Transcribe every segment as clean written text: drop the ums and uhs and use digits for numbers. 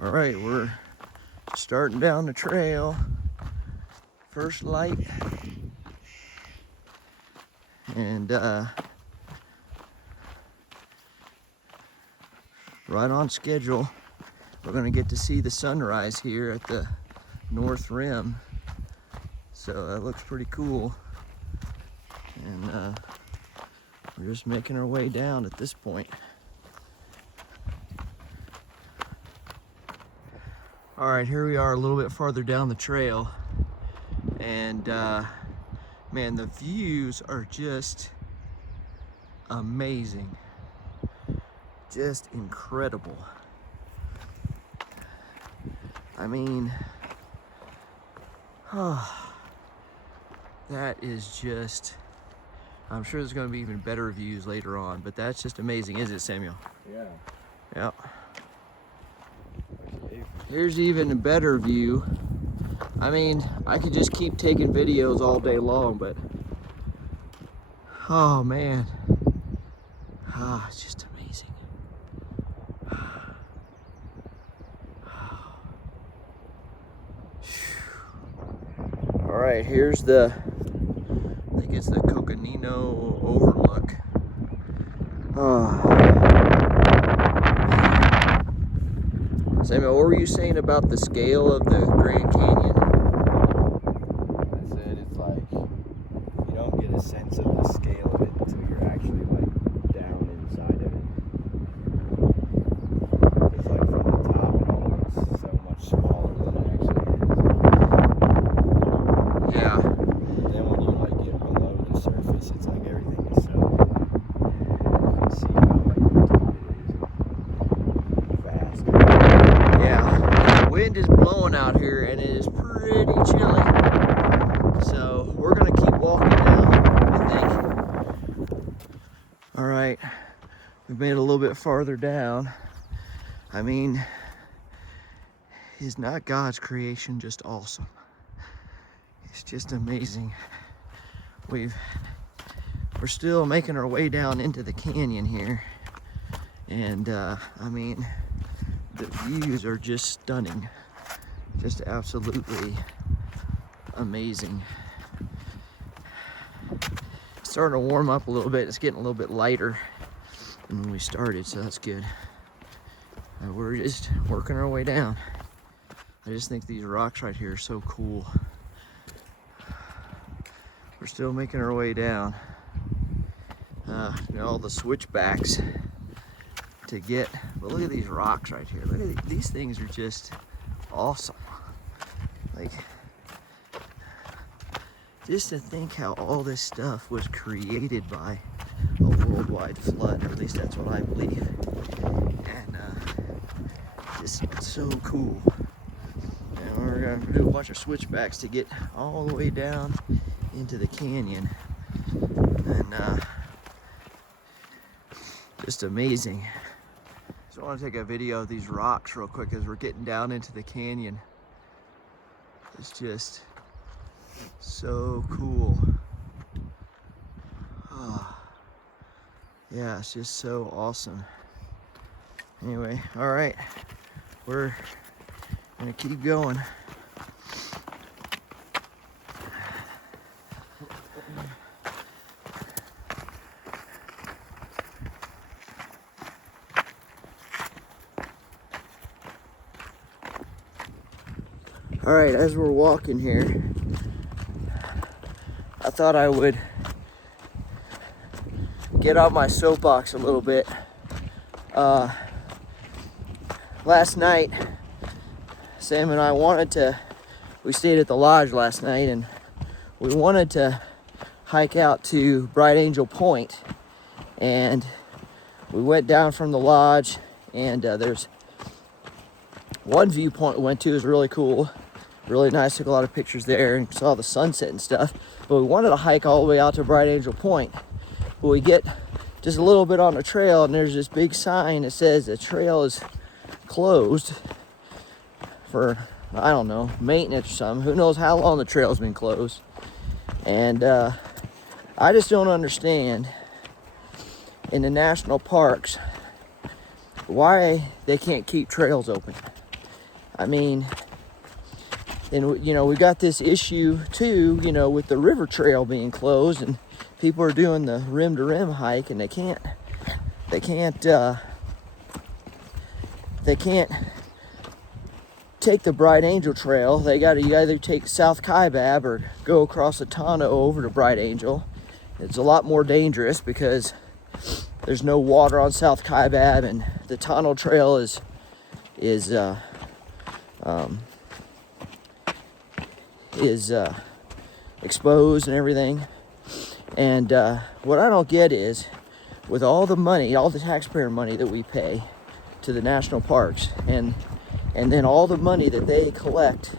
All right, we're starting down the trail. First light. And right on schedule. We're gonna get to see the sunrise here at the North Rim. So that looks pretty cool. And we're just making our way down at this point. All right, here we are a little bit farther down the trail. And man, the views are just amazing. Just incredible. I mean, that is just, I'm sure there's gonna be even better views later on, but that's just amazing, isn't it, Samuel? Yeah. Yeah. Here's even a better view. I mean, I could just keep taking videos all day long, but oh man. It's just amazing. All right, here's the, I think it's the Coconino overlook. Samuel, what were you saying about the scale of the Grand Canyon? I said it's like, you don't get a sense of the scale of it until you're actually like down inside of it. It's like from the top it all looks so much smaller than it actually is. Yeah. Then when you like get below the surface, it's like everything is so, you can see how like deep it is. Vast. Yeah, the wind is blowing out here and it is pretty chilly. So we're gonna keep walking down, I think. All right, we've made it a little bit farther down. I mean, is not God's creation just awesome? It's just amazing. We're still making our way down into the canyon here. And I mean, the views are just stunning. Just absolutely amazing. It's starting to warm up a little bit. It's getting a little bit lighter than when we started, so that's good. We're just working our way down. I just think these rocks right here are so cool. We're still making our way down. All the switchbacks to get, but look at these rocks right here. Look at these things are just awesome. Like, just to think how all this stuff was created by a worldwide flood, or at least that's what I believe. And just so cool. And we're gonna do a bunch of switchbacks to get all the way down into the canyon. And just amazing. So I want to take a video of these rocks real quick as we're getting down into the canyon. It's just so cool. Yeah, it's just so awesome. Anyway, all right, we're gonna keep going. All right, as we're walking here, I thought I would get off my soapbox a little bit. Last night, Sam and I we stayed at the lodge last night, and we wanted to hike out to Bright Angel Point. And we went down from the lodge, and there's one viewpoint we went to. It was really cool. Really nice, took a lot of pictures there and saw the sunset and stuff. But we wanted to hike all the way out to Bright Angel Point. But we get just a little bit on the trail, and there's this big sign that says the trail is closed for, I don't know, maintenance or something. Who knows how long the trail's been closed. And I just don't understand in the national parks why they can't keep trails open. I mean, and you know, we got this issue too, you know, with the river trail being closed, and people are doing the rim to rim hike, and they can't take the Bright Angel Trail. They got to either take South Kaibab or go across the Tano over to Bright Angel. It's a lot more dangerous because there's no water on South Kaibab, and the Tano Trail is exposed and everything. And what I don't get is, with all the money, all the taxpayer money that we pay to the national parks, and then all the money that they collect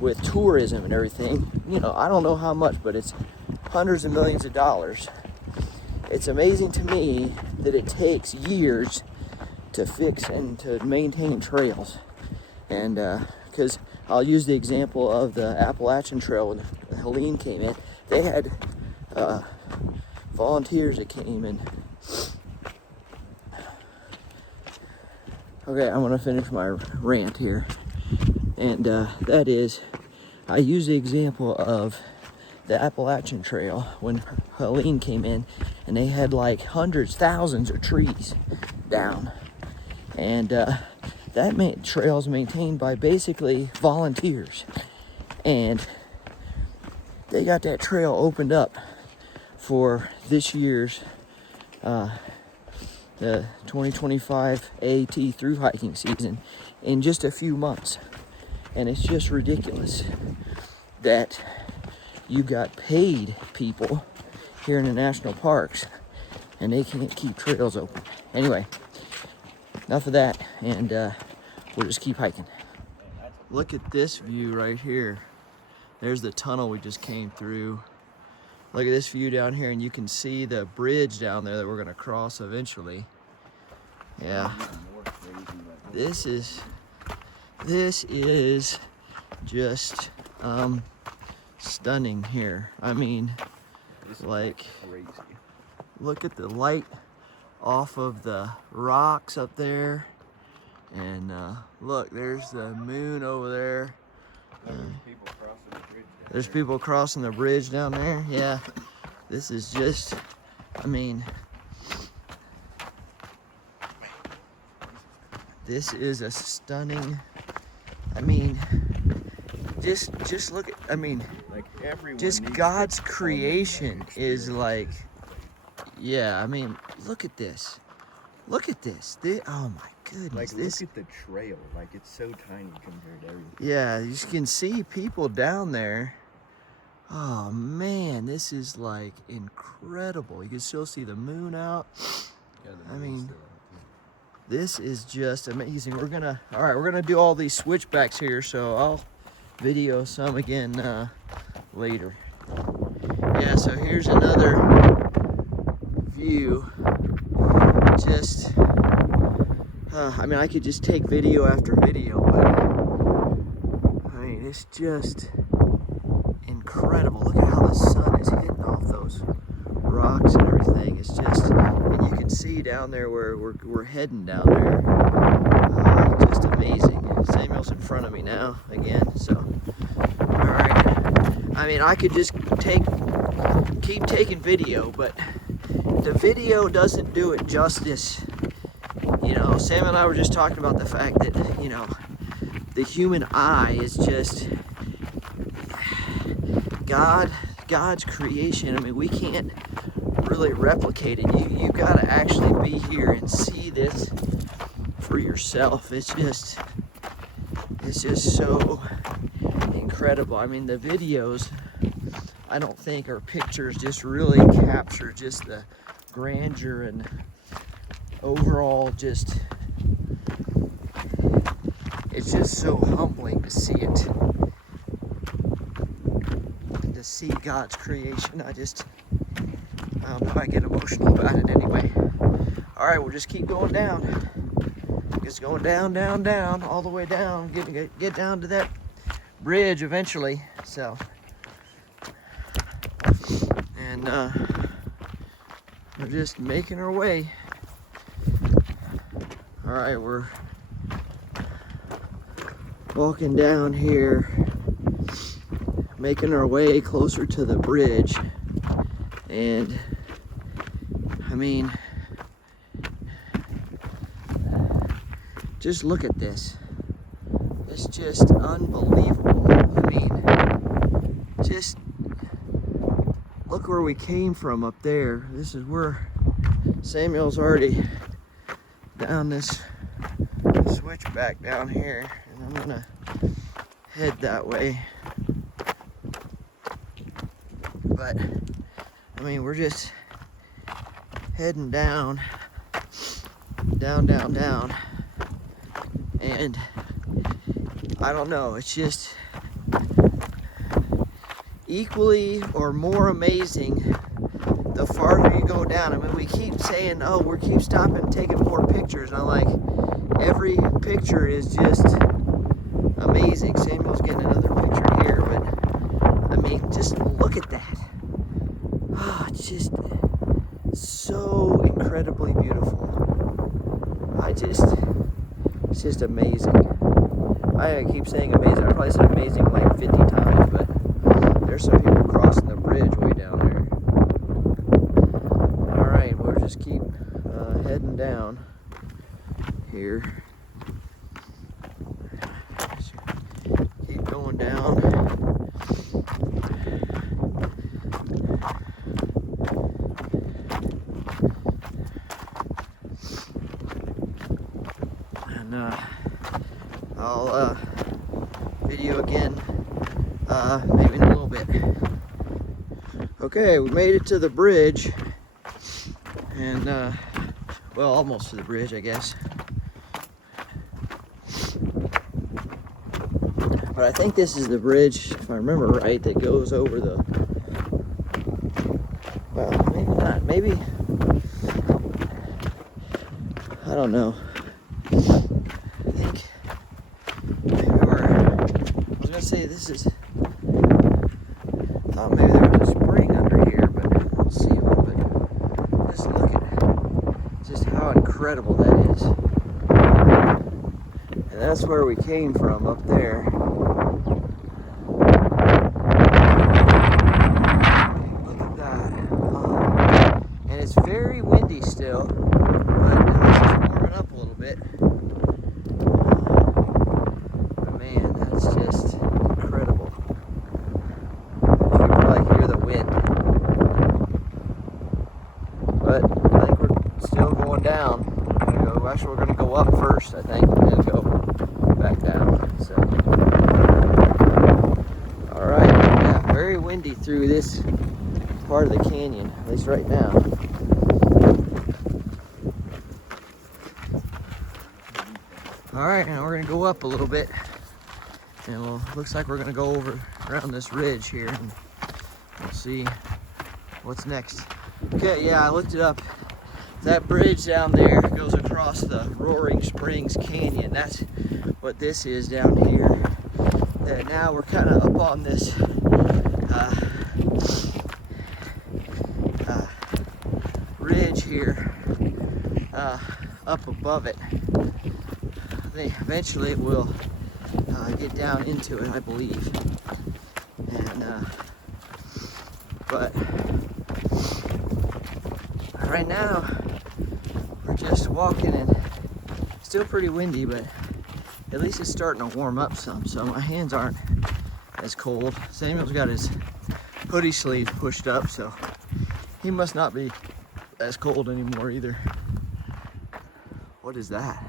with tourism and everything, you know, I don't know how much, but it's hundreds of millions of dollars. It's amazing to me that it takes years to fix and to maintain trails. And because I'll use the example of the Appalachian Trail when Helene came in. They had volunteers that came in. Okay, I'm gonna finish my rant here. And that is, I use the example of the Appalachian Trail when Helene came in, and they had like hundreds, thousands of trees down. And that trail is maintained by basically volunteers. And they got that trail opened up for this year's the 2025 AT through hiking season in just a few months. And it's just ridiculous that you got paid people here in the national parks and they can't keep trails open. Anyway, enough of that, and we'll just keep hiking. Look at this view right here. There's the tunnel we just came through. Look at this view down here, and you can see the bridge down there that we're gonna cross eventually. Yeah. This is just stunning here. I mean, like, look at the light off of the rocks up there, and look, there's the moon over there. There's people crossing the bridge down there. Yeah, this is just, I mean, this is a stunning, I mean, just look at, I mean, like, just God's creation is like, yeah, I mean, look at this. Look at this. Oh my goodness. Like, look at the trail. Like, it's so tiny compared to everything. Yeah, you can see people down there. Oh man, this is like incredible. You can still see the moon out. Yeah, I mean, this is just amazing. All right, we're gonna do all these switchbacks here, so I'll video some again later. Yeah, so here's another view. Just, I mean, I could just take video after video, but I mean, it's just incredible. Look at how the sun is hitting off those rocks and everything. It's just, and you can see down there where we're heading down there. Just amazing. Samuel's in front of me now again, so, all right. I mean, I could just keep taking video, but the video doesn't do it justice. You know, Sam and I were just talking about the fact that, you know, the human eye is just God's creation. I mean, we can't really replicate it. You gotta actually be here and see this for yourself. It's just so incredible. I mean, the videos, I don't think, or pictures just really capture just the grandeur and overall just, it's just so humbling to see it, to see God's creation. I don't know, I get emotional about it anyway. All right, we'll just keep going down. Just going down, down, down, all the way down, get down to that bridge eventually. So, and we're just making our way. All right, we're walking down here, making our way closer to the bridge. And I mean, just look at this. It's just unbelievable. I mean, just look where we came from up there. This is where Samuel's already down this switchback down here, and I'm gonna head that way. But I mean, we're just heading down, down, and I don't know, it's just equally or more amazing the farther you go down. I mean, we keep saying, oh, we keep stopping and taking more pictures, and I'm like, every picture is just amazing. Samuel's getting another picture here, but I mean, just look at that. Oh, it's just so incredibly beautiful. It's just amazing. I keep saying amazing. I probably said amazing like 50 times, but there's some people crossing the bridge way down there. All right, we'll just keep heading down here. Keep going down. And I'll video again maybe in a little bit. Okay, we made it to the bridge, and well, almost to the bridge, I guess. But I think this is the bridge, if I remember right, that goes over the, well, maybe not, maybe, I don't know. I think maybe I was gonna say this is, I thought maybe there was a spring under here, but I don't see one. But just look at just how incredible that is. And that's where we came from, up there. Look at that. And it's very windy still, but at least it's warming up a little bit. But man, that's just incredible. You can probably hear the wind. But I think we're still going down. Actually, we're going to go up first, I think, and then go back down. So, all right, yeah, very windy through this part of the canyon, at least right now. All right, now we're going to go up a little bit, and well, looks like we're going to go over around this ridge here, and we'll see what's next. Okay, yeah, I looked it up. That bridge down there goes across the Roaring Springs Canyon. That's what this is down here. And now we're kind of up on this ridge here, up above it. I think eventually it will get down into it, I believe. And but right now we're just walking, and still pretty windy, but at least it's starting to warm up some, so my hands aren't as cold. Samuel's got his hoodie sleeves pushed up, so he must not be as cold anymore either. What is that?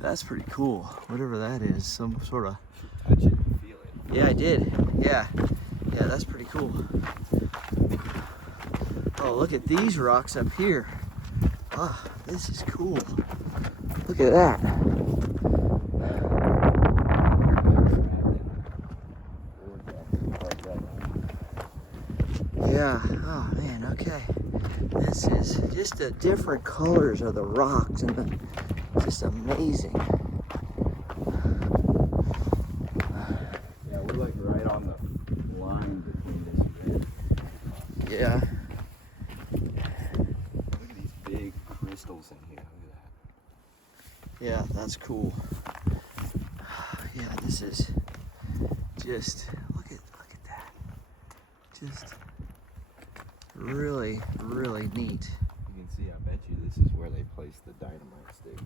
That's pretty cool. Whatever that is, some sort of... Touch it and feel it. Yeah, I did. Yeah, that's pretty cool. Oh, look at these rocks up here. Ah, this is cool. Look at that. Yeah, oh man, okay. This is just the different colors of the rocks, and just amazing. Yeah, we're like right on the line between this ridge. Yeah. Look at these big crystals in here. Look Yeah, that's cool. Yeah, this is just, look at that. Just really, really neat. You can see, I bet you this is where they placed the dynamite stick.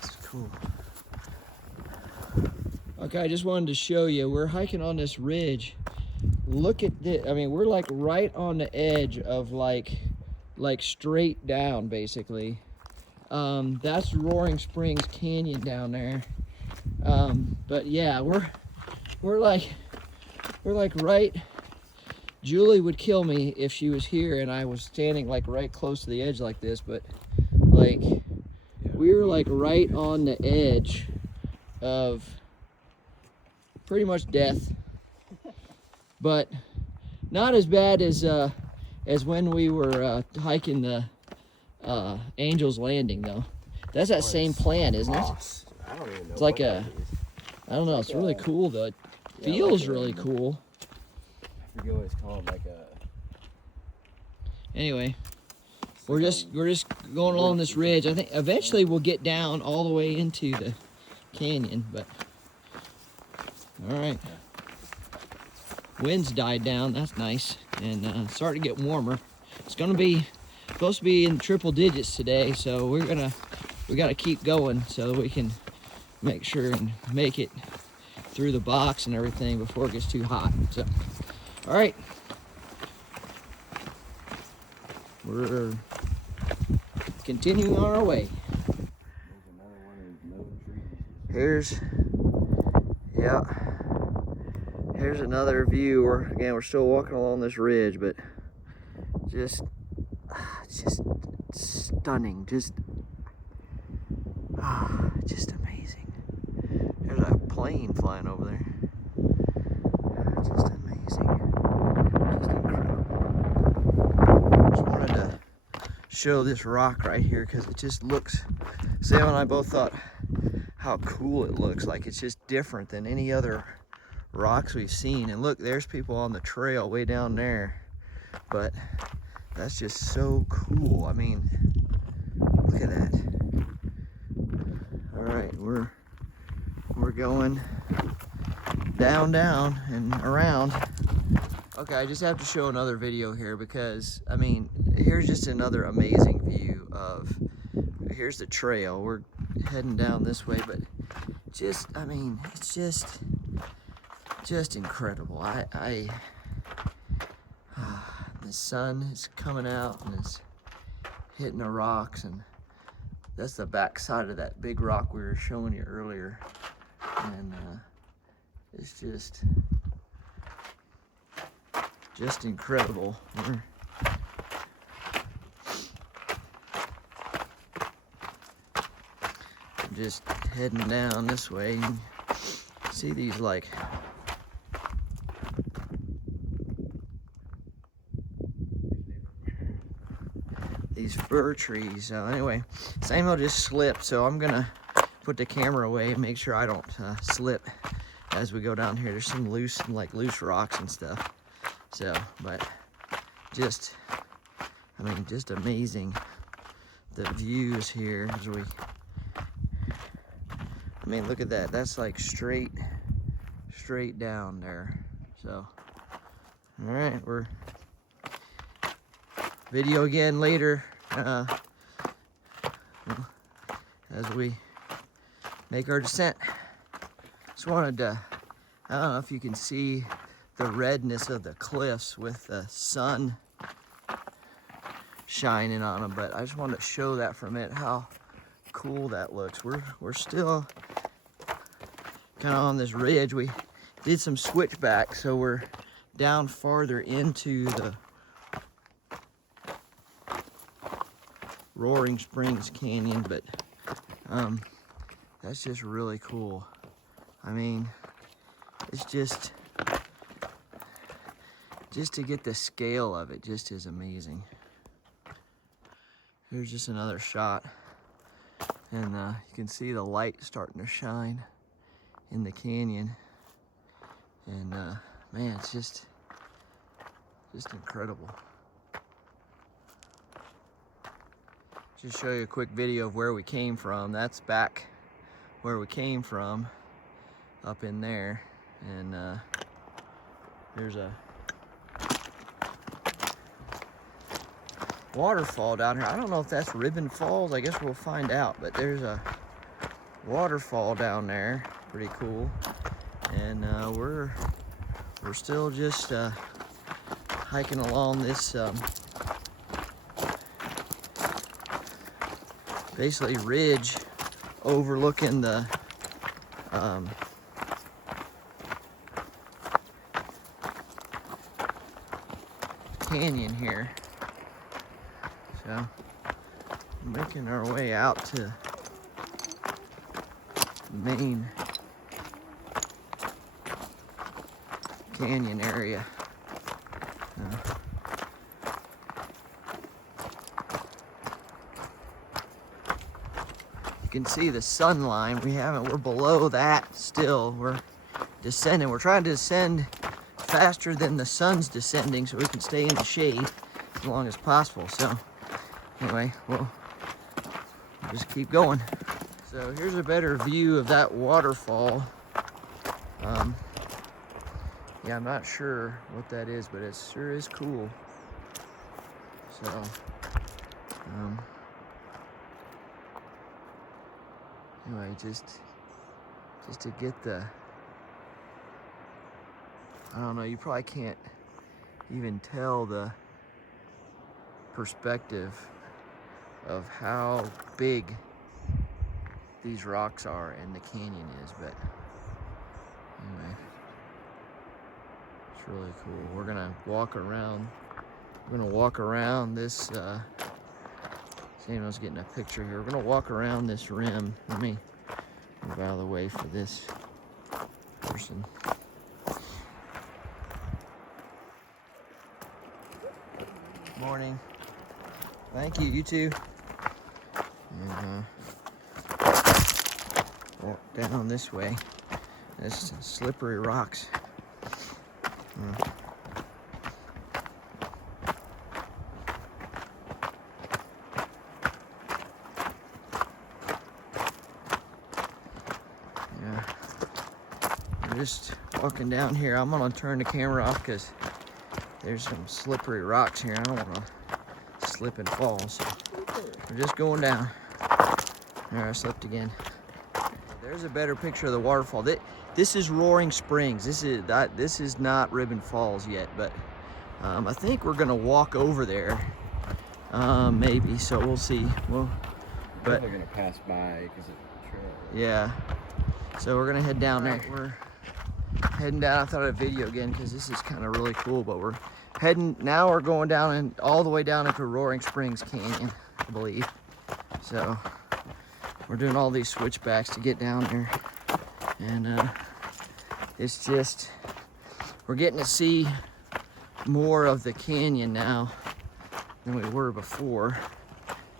This is cool. Okay, I just wanted to show you, we're hiking on this ridge. Look at this. I mean, we're like right on the edge of like straight down, basically. That's Roaring Springs Canyon down there. But yeah, we're like right. Julie would kill me if she was here and I was standing like right close to the edge like this, but like we were like right on the edge of pretty much death. But not as bad as when we were hiking the Angel's Landing, though. That's that same plan, isn't it? I don't even know. It's like a, I don't know. It's really cool though. It feels really cool. I forget what it's called. Like a. Anyway, we're just going along this ridge. I think eventually we'll get down all the way into the canyon, but all right. Winds died down. That's nice, and starting to get warmer. It's gonna be supposed to be in triple digits today, so we gotta keep going so that we can make sure and make it through the box and everything before it gets too hot. So, all right, we're continuing on our way. Here's another view. We're still walking along this ridge, but just stunning, just amazing. There's a plane flying over there. Just amazing, just incredible. Just wanted to show this rock right here because it just looks. Sam and I both thought how cool it looks. Like it's just different than any other rocks we've seen. And look, there's people on the trail way down there, but that's just so cool. I mean, look at that. All right, we're going down and around. Okay, I just have to show another video here because I mean, here's just another amazing view of, here's the trail. We're heading down this way, but just, I mean, it's just incredible. The sun is coming out and it's hitting the rocks, and that's the back side of that big rock we were showing you earlier. And it's just incredible. We're just heading down this way. You can see these like fir trees. So anyway, Samuel just slipped, so I'm gonna put the camera away and make sure I don't slip as we go down here. There's some loose rocks and stuff. So, but just, I mean, just amazing the views here as we. I mean, look at that. That's like straight down there. So, all right, we're video again later as we make our descent. Just wanted to, I don't know if you can see the redness of the cliffs with the sun shining on them, but I just wanted to show that for a minute, how cool that looks. We're still kind of on this ridge. We did some switchback, so we're down farther into the Roaring Springs Canyon, but that's just really cool. I mean, it's just to get the scale of it just is amazing. Here's just another shot, and you can see the light starting to shine in the canyon, and man, it's just Just incredible. Just show you a quick video of where we came from. That's back where we came from, up in there. And there's a waterfall down here. I don't know if that's Ribbon Falls. I guess we'll find out. But there's a waterfall down there. Pretty cool. And we're still just hiking along this basically ridge overlooking the canyon here. So making our way out to the main canyon area. You can see the sun line. We're below that still. We're descending. We're trying to descend faster than the sun's descending so we can stay in the shade as long as possible. So anyway, we'll just keep going. So here's a better view of that waterfall. Yeah, I'm not sure what that is, but it sure is cool. So anyway, just to get the, I don't know, you probably can't even tell the perspective of how big these rocks are and the canyon is, but anyway, it's really cool. We're gonna walk around this Samuel's getting a picture here. We're gonna walk around this rim. Let me move out of the way for this person. Morning. Thank you, you too. And walk down this way. There's slippery rocks. Yeah. We're just walking down here. I'm gonna turn the camera off because there's some slippery rocks here. I don't want to slip and fall, so we're just going down. There, I slipped again. There's a better picture of the waterfall. This is Roaring Springs. This is not Ribbon Falls yet, but I think we're gonna walk over there, maybe. So we'll see. But we're gonna pass by because it's a trail. Yeah. So we're gonna head down there. We're heading down. I thought I'd video again because this is kind of really cool. But we're heading now. We're going down and all the way down into Roaring Springs Canyon, I believe. So we're doing all these switchbacks to get down there, and it's just we're getting to see more of the canyon now than we were before.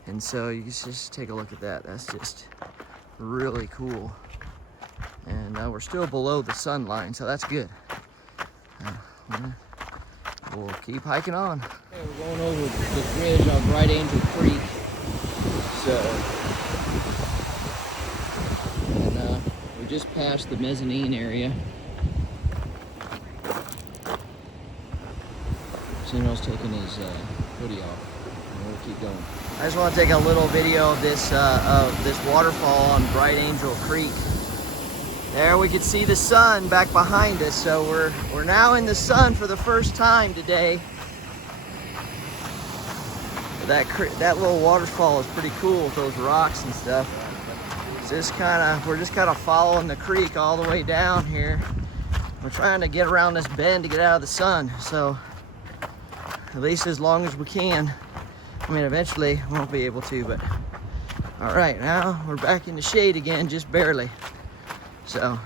And so you can just take a look at that. That's just really cool. And we're still below the sun line, so that's good. We'll keep hiking on. Okay, we're going over the bridge on Bright Angel Creek. And we just passed the mezzanine area. Samuel's taking his hoodie off, and we'll keep going. I just want to take a little video of this waterfall on Bright Angel Creek. There we can see the sun back behind us, so we're now in the sun for the first time today. That little waterfall is pretty cool with those rocks and stuff. We're just kind of following the creek all the way down here. We're trying to get around this bend to get out of the sun, so at least as long as we can. I mean, eventually we won't be able to, but all right, now we're back in the shade again, just barely. So,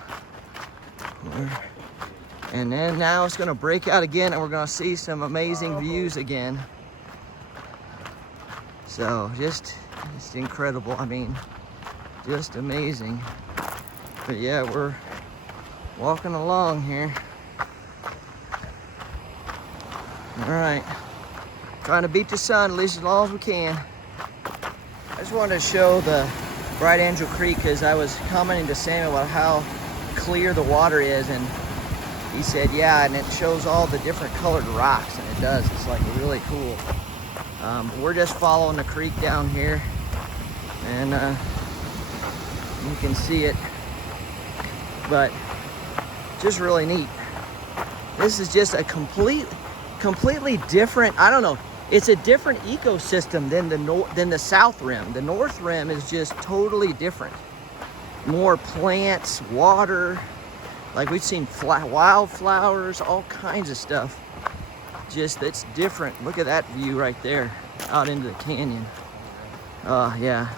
and then now it's gonna break out again, and we're gonna see some amazing views again. So just incredible. I mean, just amazing. But yeah, we're walking along here. All right, trying to beat the sun at least as long as we can. I just wanted to show the Bright Angel Creek because I was commenting to Sam about how clear the water is, and he said, yeah, and it shows all the different colored rocks, and it does. It's like really cool. We're just following the creek down here, and you can see it, but just really neat. This is just a completely different, I don't know, it's a different ecosystem than the South Rim. The North Rim is just totally different. More plants, water, like we've seen wildflowers, all kinds of stuff. Just, it's different. Look at that view right there, out into the canyon. Oh yeah,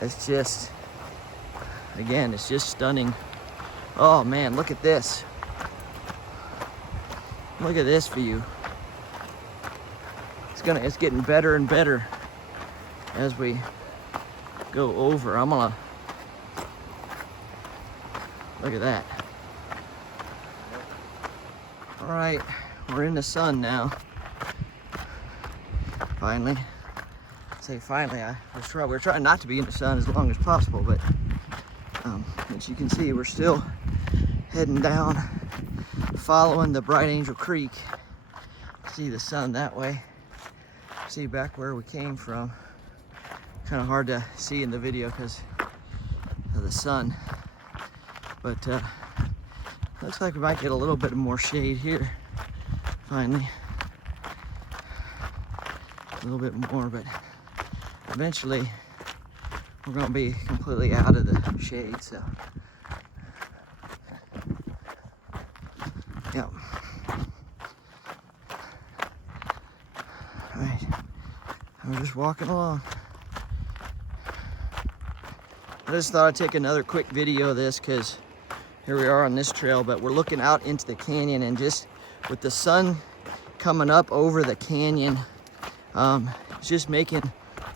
it's just, again, it's just stunning. Oh man, look at this. Look at this view. It's getting better and better as we go over. Look at that. All right, we're in the sun now. Finally. I say finally, we're trying not to be in the sun as long as possible, but as you can see, we're still heading down, following the Bright Angel Creek. See the sun that way. See back where we came from. Kind of hard to see in the video because of the sun, but looks like we might get a little bit more shade here finally, a little bit more, but eventually we're going to be completely out of the shade. So yep. All right, we're just walking along. I just thought I'd take another quick video of this because here we are on this trail, but we're looking out into the canyon, and just with the sun coming up over the canyon, it's just making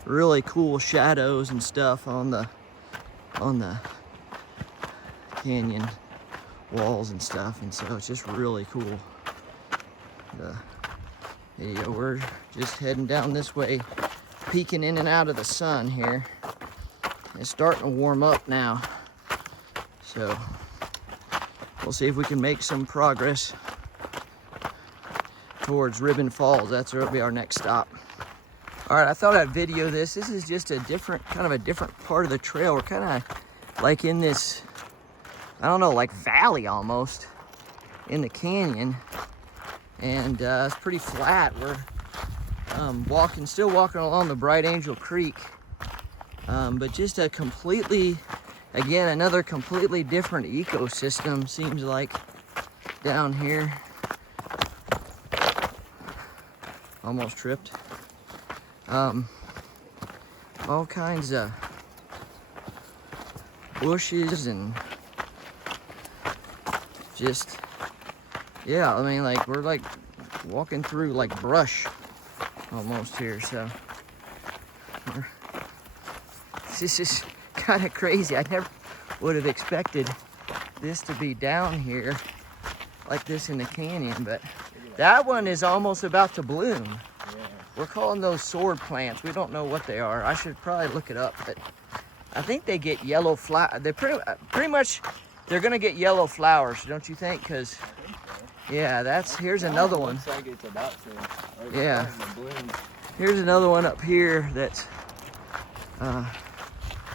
really cool shadows and stuff on the canyon walls and stuff, and so it's just really cool. The video, we're just heading down this way, peeking in and out of the sun here. It's starting to warm up now, so we'll see if we can make some progress towards Ribbon Falls. That's where will be our next stop. All right, I thought I'd video this. This is just a different part of the trail. We're kind of like in this, I don't know, like valley almost in the canyon, and it's pretty flat. We're still walking along the Bright Angel Creek, but just a completely, again, another completely different ecosystem seems like down here. Almost tripped. All kinds of bushes and just, yeah, I mean, like we're like walking through like brush almost here, so this is kind of crazy. I never would have expected this to be down here like this in the canyon, but that one is almost about to bloom. Yeah. We're calling those sword plants. We don't know what they are. I should probably look it up, but I think they get yellow flower. They pretty much, they're gonna get yellow flowers, don't you think? Because yeah, here's another one. Looks like it's about to. Yeah. Here's another one up here that's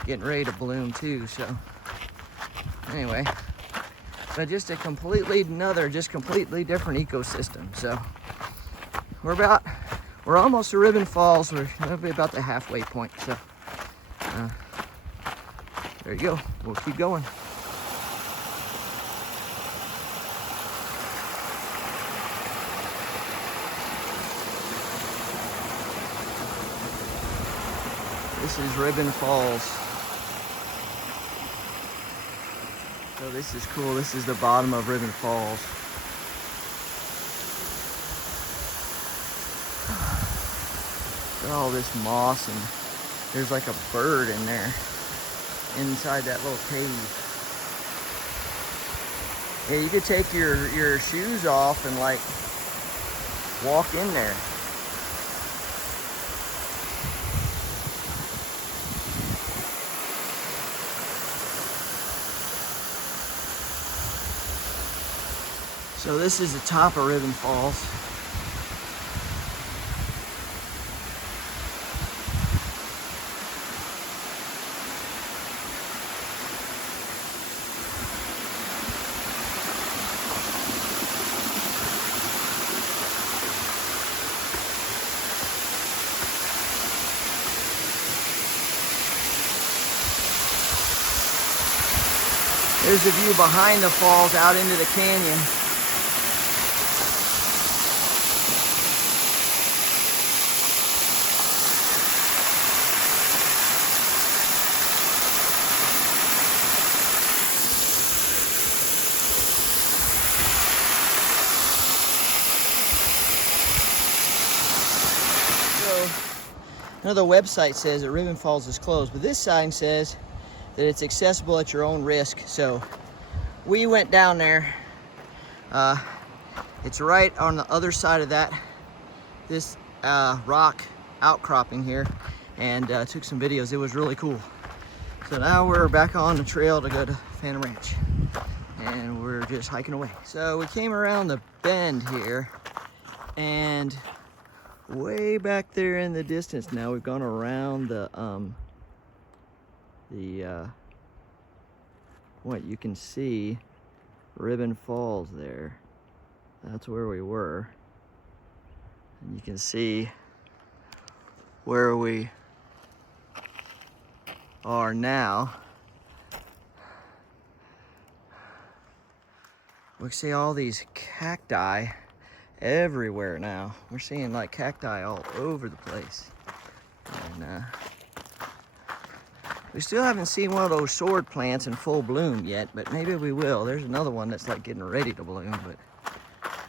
getting ready to bloom too. So anyway, but just a completely different ecosystem. So we're almost to Ribbon Falls. We're gonna be about the halfway point. So there you go. We'll keep going. This is Ribbon Falls. So this is cool. This is the bottom of Ribbon Falls. Look at all this moss, and there's like a bird in there inside that little cave. Yeah, you could take your shoes off and like walk in there. So this is the top of Ribbon Falls. There's a view behind the falls out into the canyon. Another website says that Ribbon Falls is closed, but this sign says that it's accessible at your own risk. So we went down there. It's right on the other side of this rock outcropping here, and took some videos. It was really cool. So now we're back on the trail to go to Phantom Ranch, and we're just hiking away. So we came around the bend here, and way back there in the distance now, we've gone around what you can see, Ribbon Falls there. That's where we were. And you can see where we are now. We see all these cacti everywhere now. We're seeing like cacti all over the place. And we still haven't seen one of those sword plants in full bloom yet, but maybe we will. There's another one that's like getting ready to bloom, but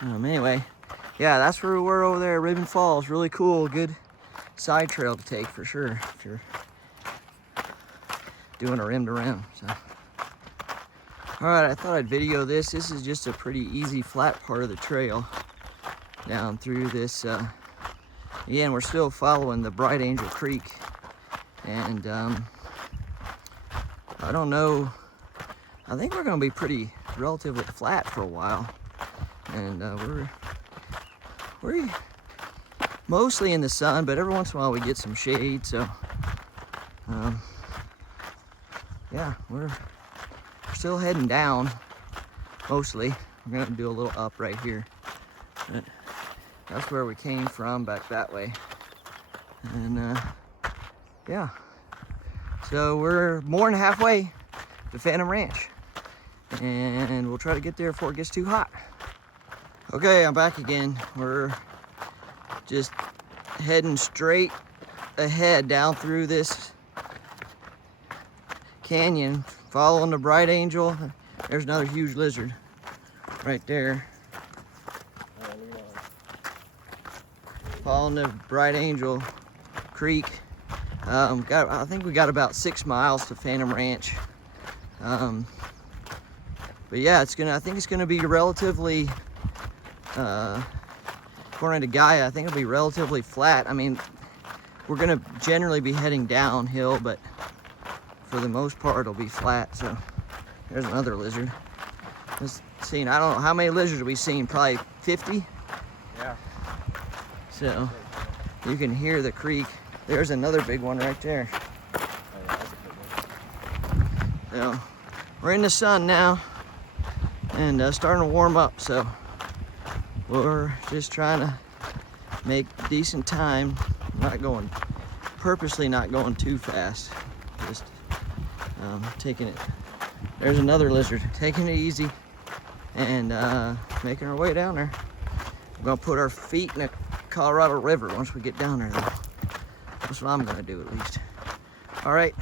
anyway, yeah, that's where we were over there, Ribbon Falls. Really cool, good side trail to take for sure if you're doing a rim to rim. So, all right, I thought I'd video this. This is just a pretty easy flat part of the trail down through this. Again, we're still following the Bright Angel Creek, and I don't know, I think we're gonna be pretty relatively flat for a while, and we're mostly in the sun, but every once in a while we get some shade. So yeah, we're still heading down mostly. We're gonna do a little up right here, but that's where we came from, back that way. And yeah, so we're more than halfway to Phantom Ranch, and we'll try to get there before it gets too hot. Okay, I'm back again. We're just heading straight ahead down through this canyon, following the Bright Angel. There's another huge lizard right there. Following the Bright Angel Creek. I think we got about 6 miles to Phantom Ranch. But yeah, I think it's gonna be relatively, according to Gaia, I think it'll be relatively flat. I mean, we're gonna generally be heading downhill, but for the most part, it'll be flat. So there's another lizard. Just seen, I don't know how many lizards we've seen, probably 50. Yeah. So you can hear the creek. There's another big one right there. Oh, yeah, that's a big one. So we're in the sun now, and starting to warm up. So we're just trying to make decent time, purposely not going too fast. Just taking it. There's another lizard. Taking it easy and making our way down there. We're gonna put our feet in the Colorado River once we get down there, though. That's what I'm gonna do, at least. All right.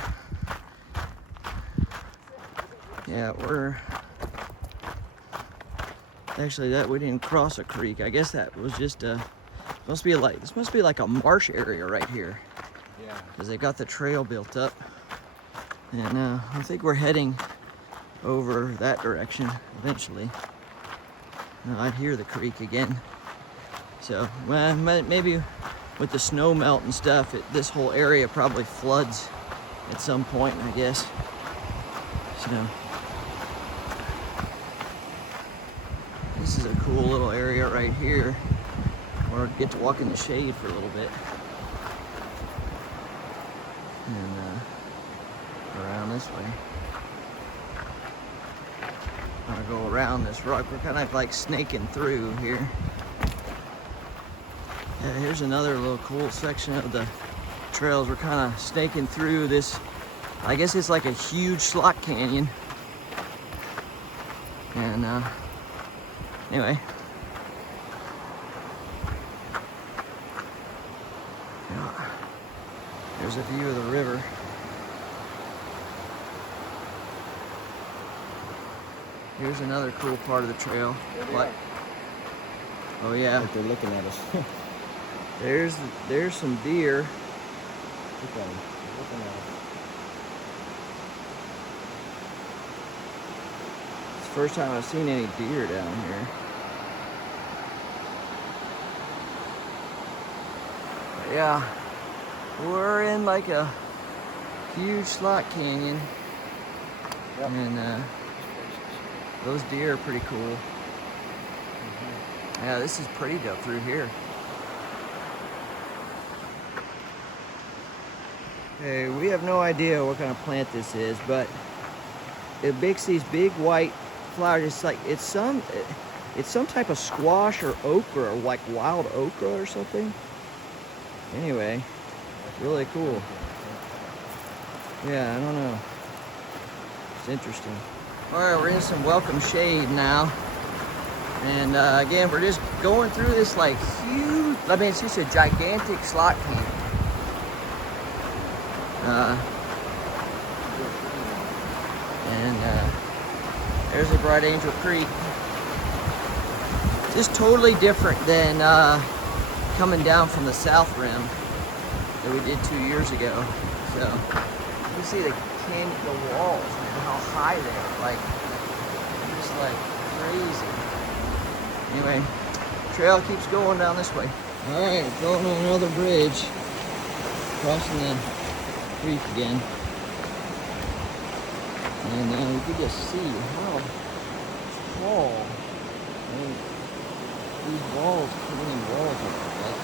Yeah, we're actually we didn't cross a creek. I guess that was just this must be like a marsh area right here. Yeah. Because they got the trail built up, and I think we're heading over that direction eventually. I hear the creek again. So well, maybe with the snow melt and stuff, this whole area probably floods at some point, I guess. So this is a cool little area right here where I get to walk in the shade for a little bit. And around this way. I'm gonna go around this rock. We're kind of like snaking through here. Yeah, here's another little cool section of the trails. We're kind of snaking through this. I guess it's like a huge slot canyon. And anyway. Yeah, there's a view of the river. Here's another cool part of the trail. What? Oh yeah. Like they're looking at us. There's some deer. Look at them. They're looking at us. It's the first time I've seen any deer down here. But yeah, we're in like a huge slot canyon. Yep. And those deer are pretty cool. Yeah, this is pretty dope through here. Okay, we have no idea what kind of plant this is, but it makes these big white flowers. It's like it's some type of squash or okra, or like wild okra or something. Anyway, really cool. Yeah, I don't know. It's interesting. All right, we're in some welcome shade now. And again, we're just going through this like huge, I mean, it's just a gigantic slot canyon. There's a Bright Angel Creek. Just totally different than coming down from the South Rim that we did 2 years ago. So you can see the canyon, the walls, man, how high they are, like just like crazy. Anyway, trail keeps going down this way. All right, going on another bridge, crossing the creek again. And you can just see how tall these walls, putting walls are like.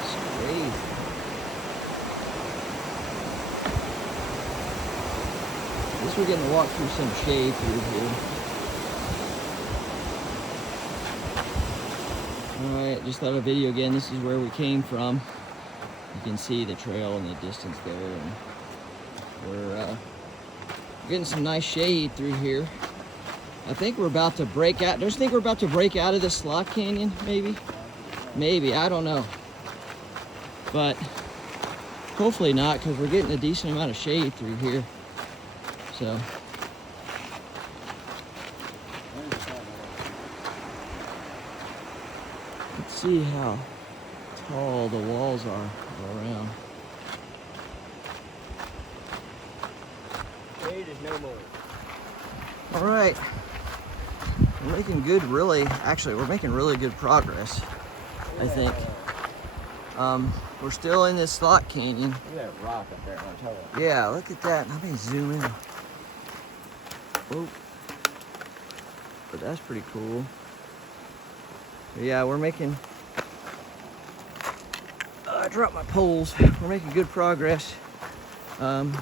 It's crazy. I guess we're getting to walk through some shade through here. Alright, just thought a video again. This is where we came from. You can see the trail in the distance there. And we're getting some nice shade through here. I think we're about to break out. Don't you think we're about to break out of this slot canyon? Maybe? Maybe, I don't know. But hopefully not, because we're getting a decent amount of shade through here. So. Let's see how tall the walls are around. Shade is no more. All right, we're making good, we're making really good progress, I think. We're still in this slot canyon. Look at that rock up there on top of it. Yeah, look at that. Let me zoom in. Whoa. But that's pretty cool. But yeah, we're making, I dropped my poles. We're making good progress. And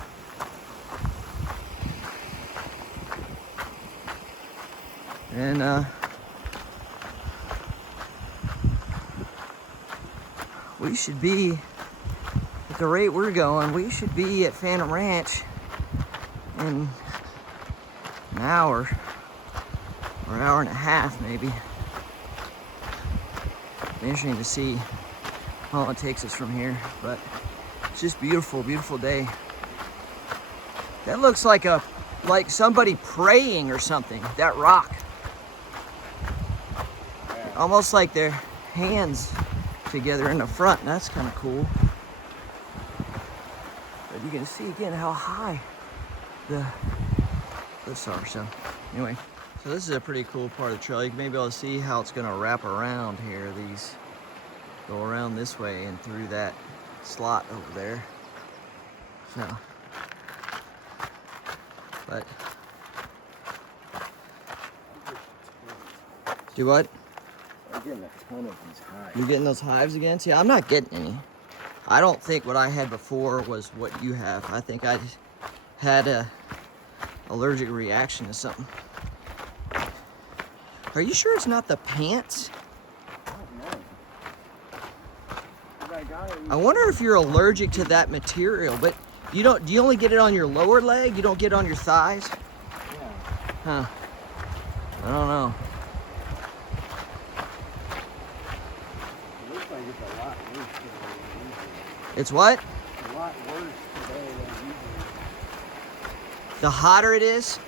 we should be, at the rate we're going, we should be at Phantom Ranch in an hour or an hour and a half maybe. Be interesting to see how long it takes us from here, but it's just beautiful, beautiful day. That looks like somebody praying or something, that rock. Almost like their hands together in the front. That's kind of cool. But you can see again how high the cliffs are. So anyway, so this is a pretty cool part of the trail. You may be able to see how it's going to wrap around here. These go around this way and through that slot over there. So, but do what? I'm getting a ton of these hives. You're getting those hives again? See, I'm not getting any. I don't think what I had before was what you have. I think I just had a allergic reaction to something. Are you sure it's not the pants? I wonder if you're allergic to that material, but you don't. Do you only get it on your lower leg? You don't get it on your thighs? Yeah. Huh. I don't know. It looks like it's a lot worse today than usual. It's what? It's a lot worse today than usual. The hotter it is?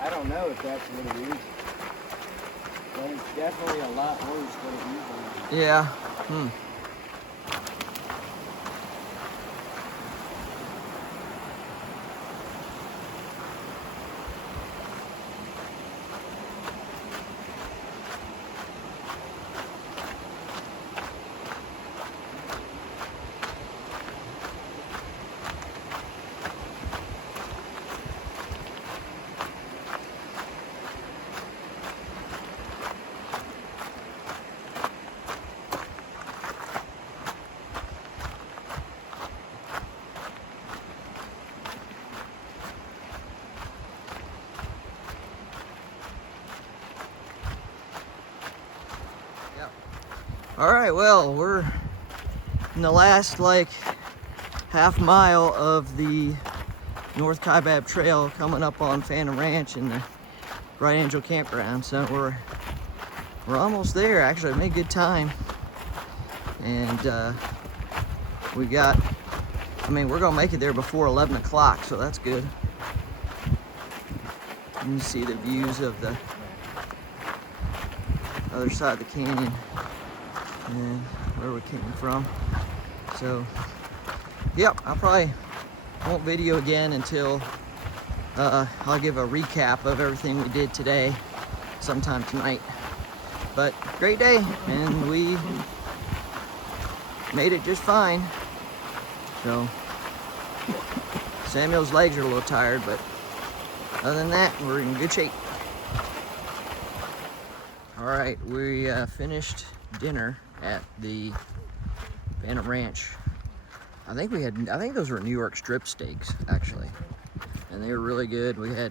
I don't know if that's what it is. But it's definitely a lot worse than it usually is. Yeah. All right, well, we're in the last like half mile of the North Kaibab trail coming up on Phantom Ranch and the Bright Angel campground. So we're almost there. Actually, I made good time. And we got, I mean, we're gonna make it there before 11 o'clock, so that's good. You can see the views of the other side of the canyon and where we came from. So, yep, I probably won't video again until I'll give a recap of everything we did today sometime tonight. But great day, and we made it just fine. So Samuel's legs are a little tired, but other than that, we're in good shape. All right, we finished dinner at the Phantom Ranch. I think those were New York strip steaks, actually. And they were really good. We had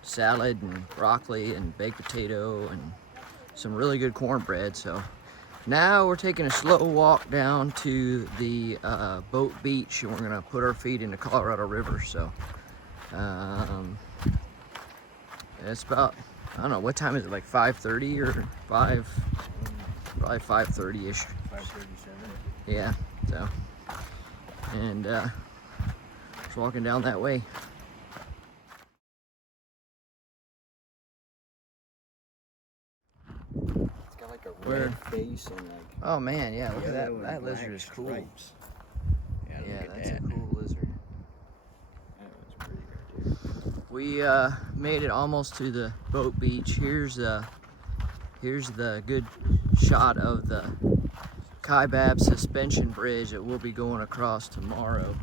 salad and broccoli and baked potato and some really good cornbread. So now we're taking a slow walk down to the boat beach, and we're gonna put our feet in the Colorado River. So it's about, I don't know, what time is it, like 5:30 or 5? Probably 5:30-ish. 5:37. Yeah, so, and just walking down that way. It's got like a red face and like. Oh man, yeah, look at that. yellow and That black lizard is cool. stripes. Yeah, Yeah, look at that's that. a cool lizard. That was pretty good, dude. We made it almost to the boat beach. Here's the good shot of the Kaibab suspension bridge that we'll be going across tomorrow.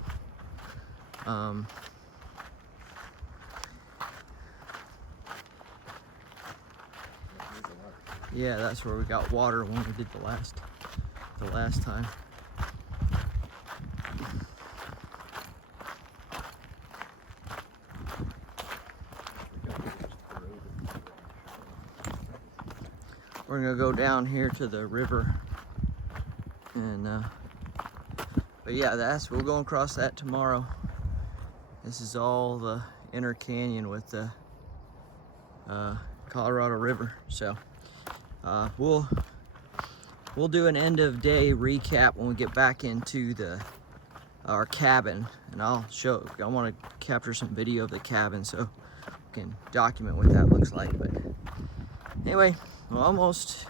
Yeah, that's where we got water when we did the last time. We're gonna go down here to the river, and but yeah, we're going across that tomorrow. This is all the inner canyon with the Colorado River. So we'll do an end of day recap when we get back into our cabin, and I want to capture some video of the cabin so we can document what that looks like. But anyway, we're almost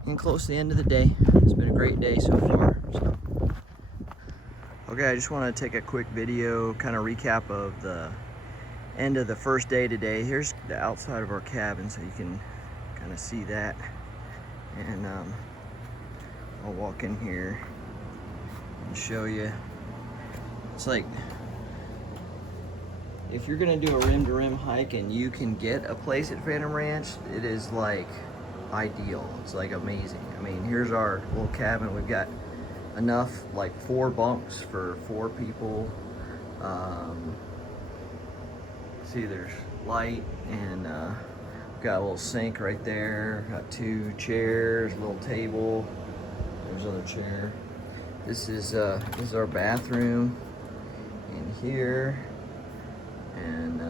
getting close to the end of the day. It's been a great day so far. So. Okay, I just want to take a quick video, kind of recap of the end of the first day today. Here's the outside of our cabin, so you can kind of see that. And I'll walk in here and show you. It's like, if you're gonna do a rim to rim hike and you can get a place at Phantom Ranch, it is like ideal. It's like amazing. I mean, here's our little cabin. We've got enough, like 4 bunks for 4 people. See, there's light, and got a little sink right there. Got 2 chairs, a little table. There's another chair. This is our bathroom in here, and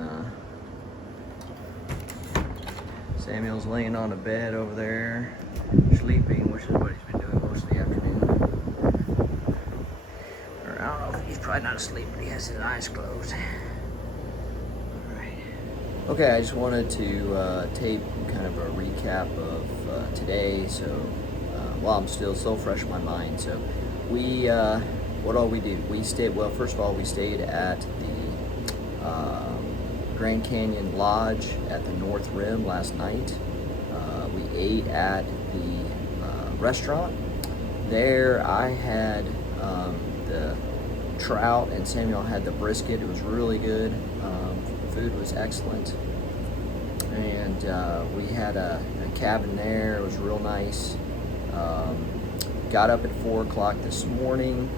Samuel's laying on a bed over there, sleeping, which is what he's been doing most of the afternoon. Or I don't know, he's probably not asleep, but he has his eyes closed. Alright. Okay, I just wanted to tape kind of a recap of today, so while I'm still so fresh in my mind. So we, what all we did, we stayed, well, first of all, we stayed at the Grand Canyon Lodge at the North Rim last night. We ate at the restaurant. There I had the trout and Samuel had the brisket. It was really good. The food was excellent. And we had a cabin there. It was real nice. Got up at 4 o'clock this morning,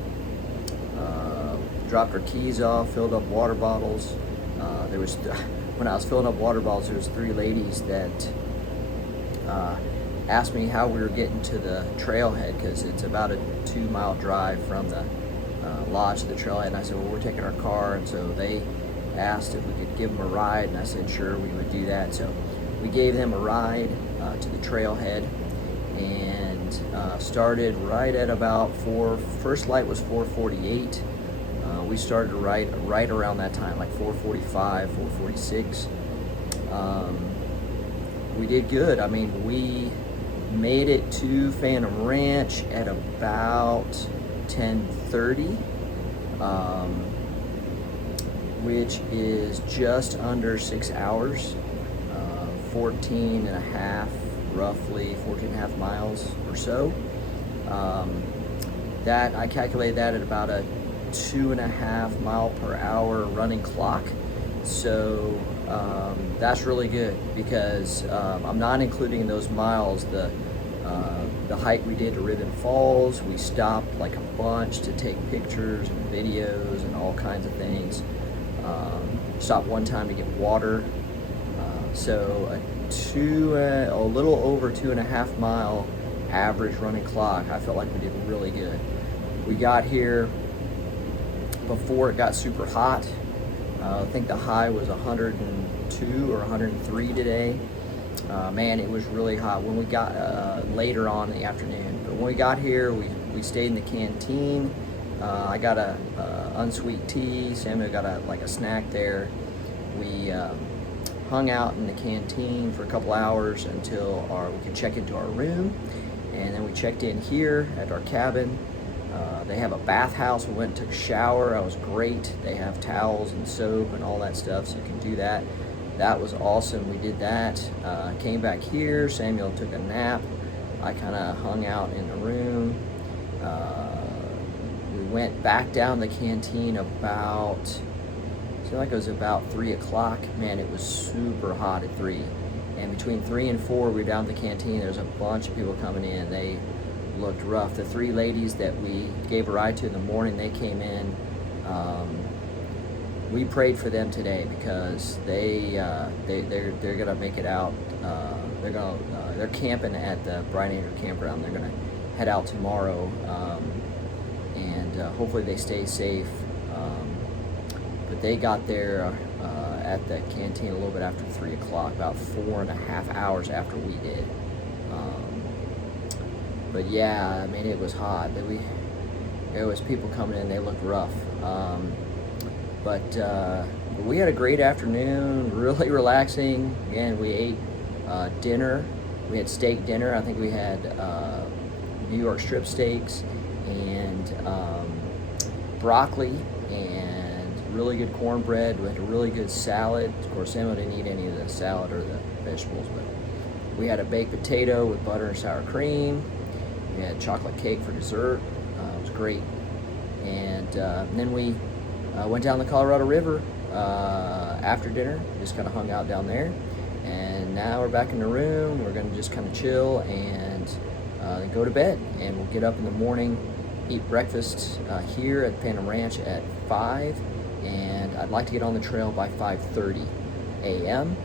dropped our keys off, filled up water bottles. When I was filling up water bottles, there was 3 ladies that asked me how we were getting to the trailhead, because it's about a 2-mile drive from the lodge to the trailhead. And I said, well, we're taking our car. And so they asked if we could give them a ride, and I said, sure, we would do that. So we gave them a ride to the trailhead, and started right at about 4. First light was 4:48. We started right around that time, like 4:45, 4:46. We did good. I mean, we made it to Phantom Ranch at about 10:30, which is just under 6 hours, 14 and a half, roughly 14 and a half miles or so. That I calculated that at about a 2.5 mile per hour running clock. So that's really good, because I'm not including in those miles the hike we did to Ribbon Falls. We stopped like a bunch to take pictures and videos and all kinds of things. Stopped one time to get water. So a little over 2.5 mile average running clock. I felt like we did really good. We got here before it got super hot. I think the high was 102 or 103 today. Man, it was really hot when we got later on in the afternoon. But when we got here, we stayed in the canteen. I got a unsweet tea. Samuel got a snack there. We hung out in the canteen for a couple hours until we could check into our room, and then we checked in here at our cabin. They have a bathhouse. We went and took a shower. That was great. They have towels and soap and all that stuff, so you can do that. That was awesome. We did that. Came back here. Samuel took a nap. I kind of hung out in the room. We went back down the canteen about, I feel like it was about 3 o'clock. Man, it was super hot at 3. And between 3 and 4, we were down at the canteen. There's a bunch of people coming in. They looked rough. The 3 ladies that we gave a ride to in the morning, they came in. We prayed for them today, because they're gonna make it out. They're camping at the Bright Angel campground. They're gonna head out tomorrow, and hopefully they stay safe. But they got there at the canteen a little bit after 3 o'clock, about 4.5 hours after we did. But yeah, I mean, it was hot. There was people coming in, they looked rough. But we had a great afternoon, really relaxing. Again, we ate dinner. We had steak dinner. I think we had New York strip steaks and broccoli and really good cornbread. We had a really good salad. Of course, Samuel didn't eat any of the salad or the vegetables, but we had a baked potato with butter and sour cream. We had chocolate cake for dessert. It was great. And then we went down the Colorado River after dinner, just kind of hung out down there. And now we're back in the room. We're gonna just kind of chill and then go to bed. And we'll get up in the morning, eat breakfast here at Phantom Ranch at 5. And I'd like to get on the trail by 5:30 a.m.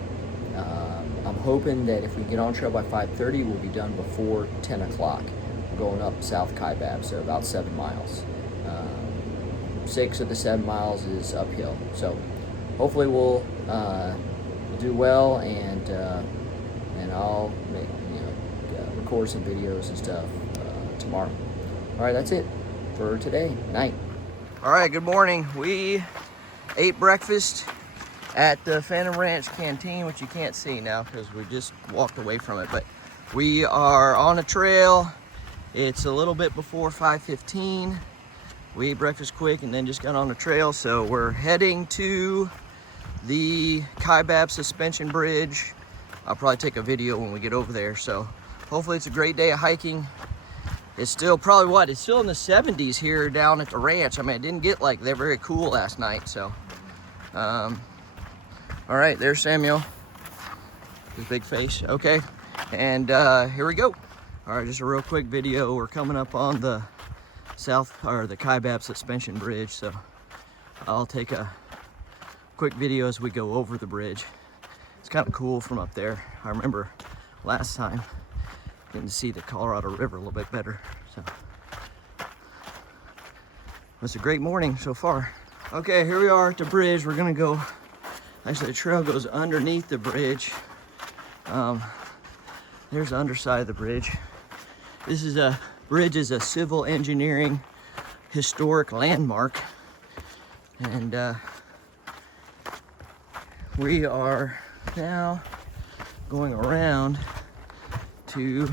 I'm hoping that if we get on trail by 5:30, we'll be done before 10 o'clock. We're going up South Kaibab, so about 7 miles. 6 of the 7 miles is uphill. So hopefully we'll do well, and I'll make, record some videos and stuff tomorrow. All right, that's it for today. Night. All right, good morning. We ate breakfast at the Phantom Ranch canteen, which you can't see now because we just walked away from it, but we are on a trail. It's a little bit before 5:15. We ate breakfast quick and then just got on the trail, so we're heading to the Kaibab suspension bridge. I'll probably take a video when we get over there, so hopefully it's a great day of hiking. It's still probably it's still in the 70s here down at the ranch. I mean, it didn't get like they're very cool last night, so all right, there's Samuel, his big face. Okay, and here we go. All right, just a real quick video. We're coming up on the the Kaibab suspension bridge, so I'll take a quick video as we go over the bridge. It's kind of cool from up there. I remember last time getting to see the Colorado River a little bit better. So it's a great morning so far. Okay, here we are at the bridge. We're gonna go, actually the trail goes underneath the bridge. There's the underside of the bridge. This is a bridge, is a civil engineering historic landmark. And we are now going around to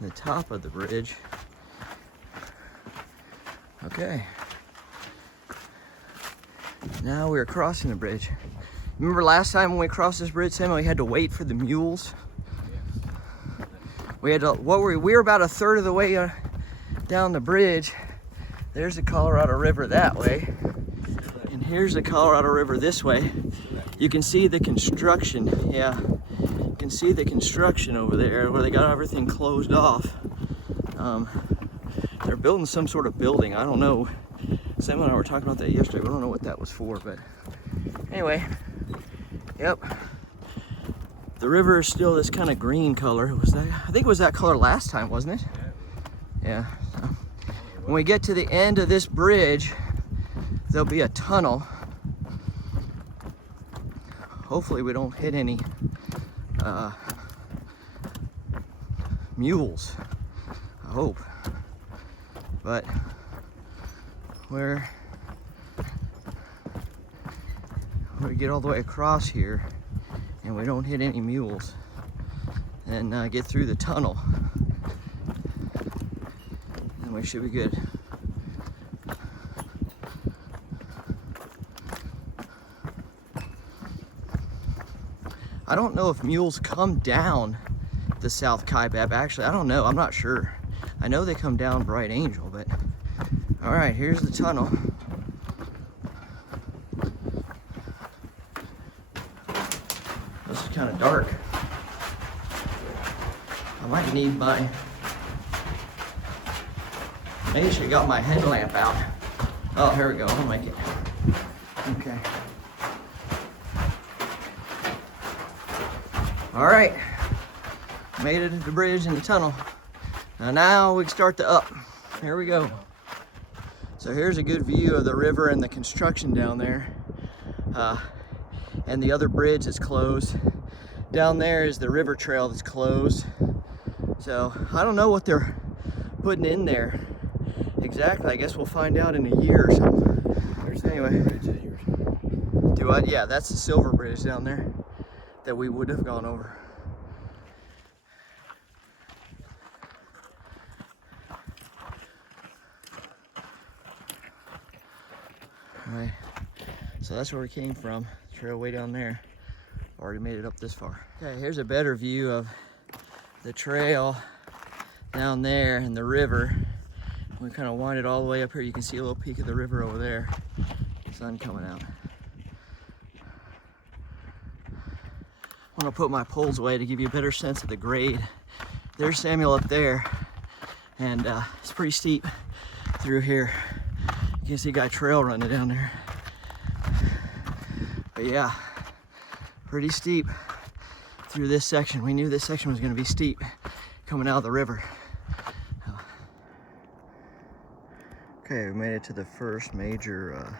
the top of the bridge. Okay. Now we're crossing the bridge. Remember last time when we crossed this bridge, Sam, we had to wait for the mules? We had to, we were about a third of the way down the bridge. There's the Colorado River that way. And here's the Colorado River this way. You can see the construction, yeah. You can see the construction over there where they got everything closed off. They're building some sort of building. I don't know. Sam and I were talking about that yesterday. We don't know what that was for, but anyway, yep. The river is still this kind of green color. Was that? I think it was that color last time, wasn't it? Yeah. So when we get to the end of this bridge, there'll be a tunnel. Hopefully we don't hit any mules. I hope. But where we get all the way across here and we don't hit any mules and get through the tunnel, then we should be good. I don't know if mules come down the South Kaibab. Actually, I don't know. I'm not sure. I know they come down Bright Angel, but all right, here's the tunnel. This is kind of dark. I might need my, maybe I should have got my headlamp out. Oh, here we go. I'll make it. Okay. All right, made it to the bridge and the tunnel. Now we can start the up. Here we go. So here's a good view of the river and the construction down there. And the other bridge is closed. Down there is the river trail that's closed. So I don't know what they're putting in there exactly. I guess we'll find out in a year or something. Anyway, do I? Yeah, that's the silver bridge down there that we would have gone over. All right, so that's where we came from. Trail way down there. Already made it up this far. Okay, here's a better view of the trail down there and the river. We kind of wind it all the way up here. You can see a little peak of the river over there. Sun coming out. I'm gonna put my poles away to give you a better sense of the grade. There's Samuel up there, and it's pretty steep through here. You can see a guy trail running down there. But yeah, pretty steep through this section. We knew this section was gonna be steep coming out of the river. Okay, we made it to the first major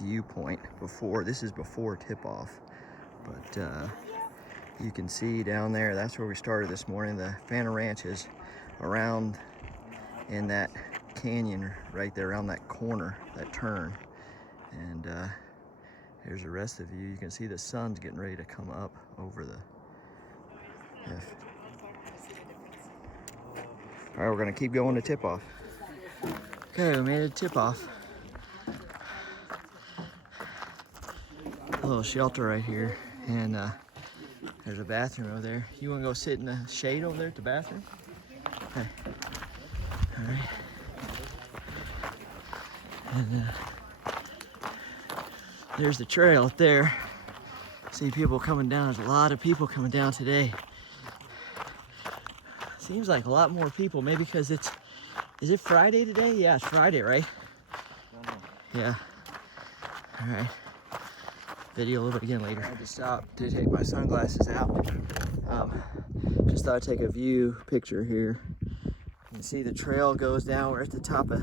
viewpoint before. This is before tip-off, but you can see down there, that's where we started this morning. The Fanta Ranch is around in that canyon right there, around that corner, that turn. And here's the rest of the view. You can see the sun's getting ready to come up over the cliff. All right, we're gonna keep going to tip-off. Okay, we made it to tip-off. A little shelter right here, and there's a bathroom over there. You wanna go sit in the shade over there at the bathroom? Okay. All right. And there's the trail up there. See people coming down. There's a lot of people coming down today. Seems like a lot more people, maybe because is it Friday today? Yeah, it's Friday, right? Yeah. All right. Video a little bit again later. I had to stop to take my sunglasses out. Just thought I'd take a view picture here. You can see the trail goes down. We're at the top of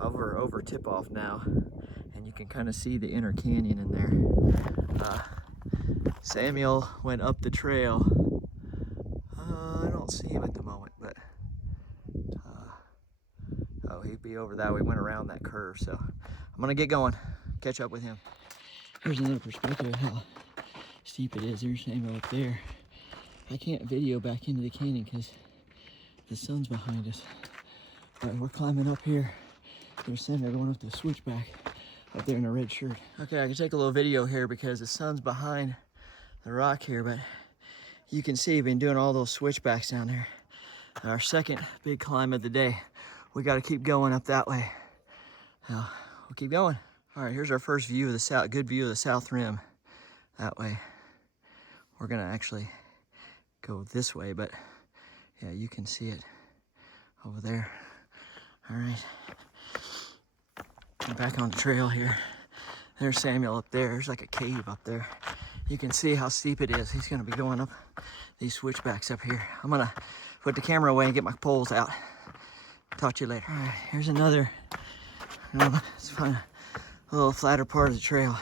over tip-off now, and you can kind of see the inner canyon in there. Samuel went up the trail. I don't see him at the moment, but oh, he'd be over that way. Went around that curve, so I'm gonna get going, catch up with him. Here's another perspective of how steep it is. There's Samuel up there. I can't video back into the canyon because the sun's behind us. But we're climbing up here. There's Samuel going up the switchback up there in a red shirt. Okay, I can take a little video here because the sun's behind the rock here, but you can see we've been doing all those switchbacks down there. Our second big climb of the day. We got to keep going up that way. We'll keep going. All right, here's our first view of the south, good view of the south rim that way. We're gonna actually go this way, but yeah, you can see it over there. All right, I'm back on the trail here. There's Samuel up there. There's like a cave up there. You can see how steep it is. He's gonna be going up these switchbacks up here. I'm gonna put the camera away and get my poles out. Talk to you later. All right, here's another, it's fun. A little flatter part of the trail.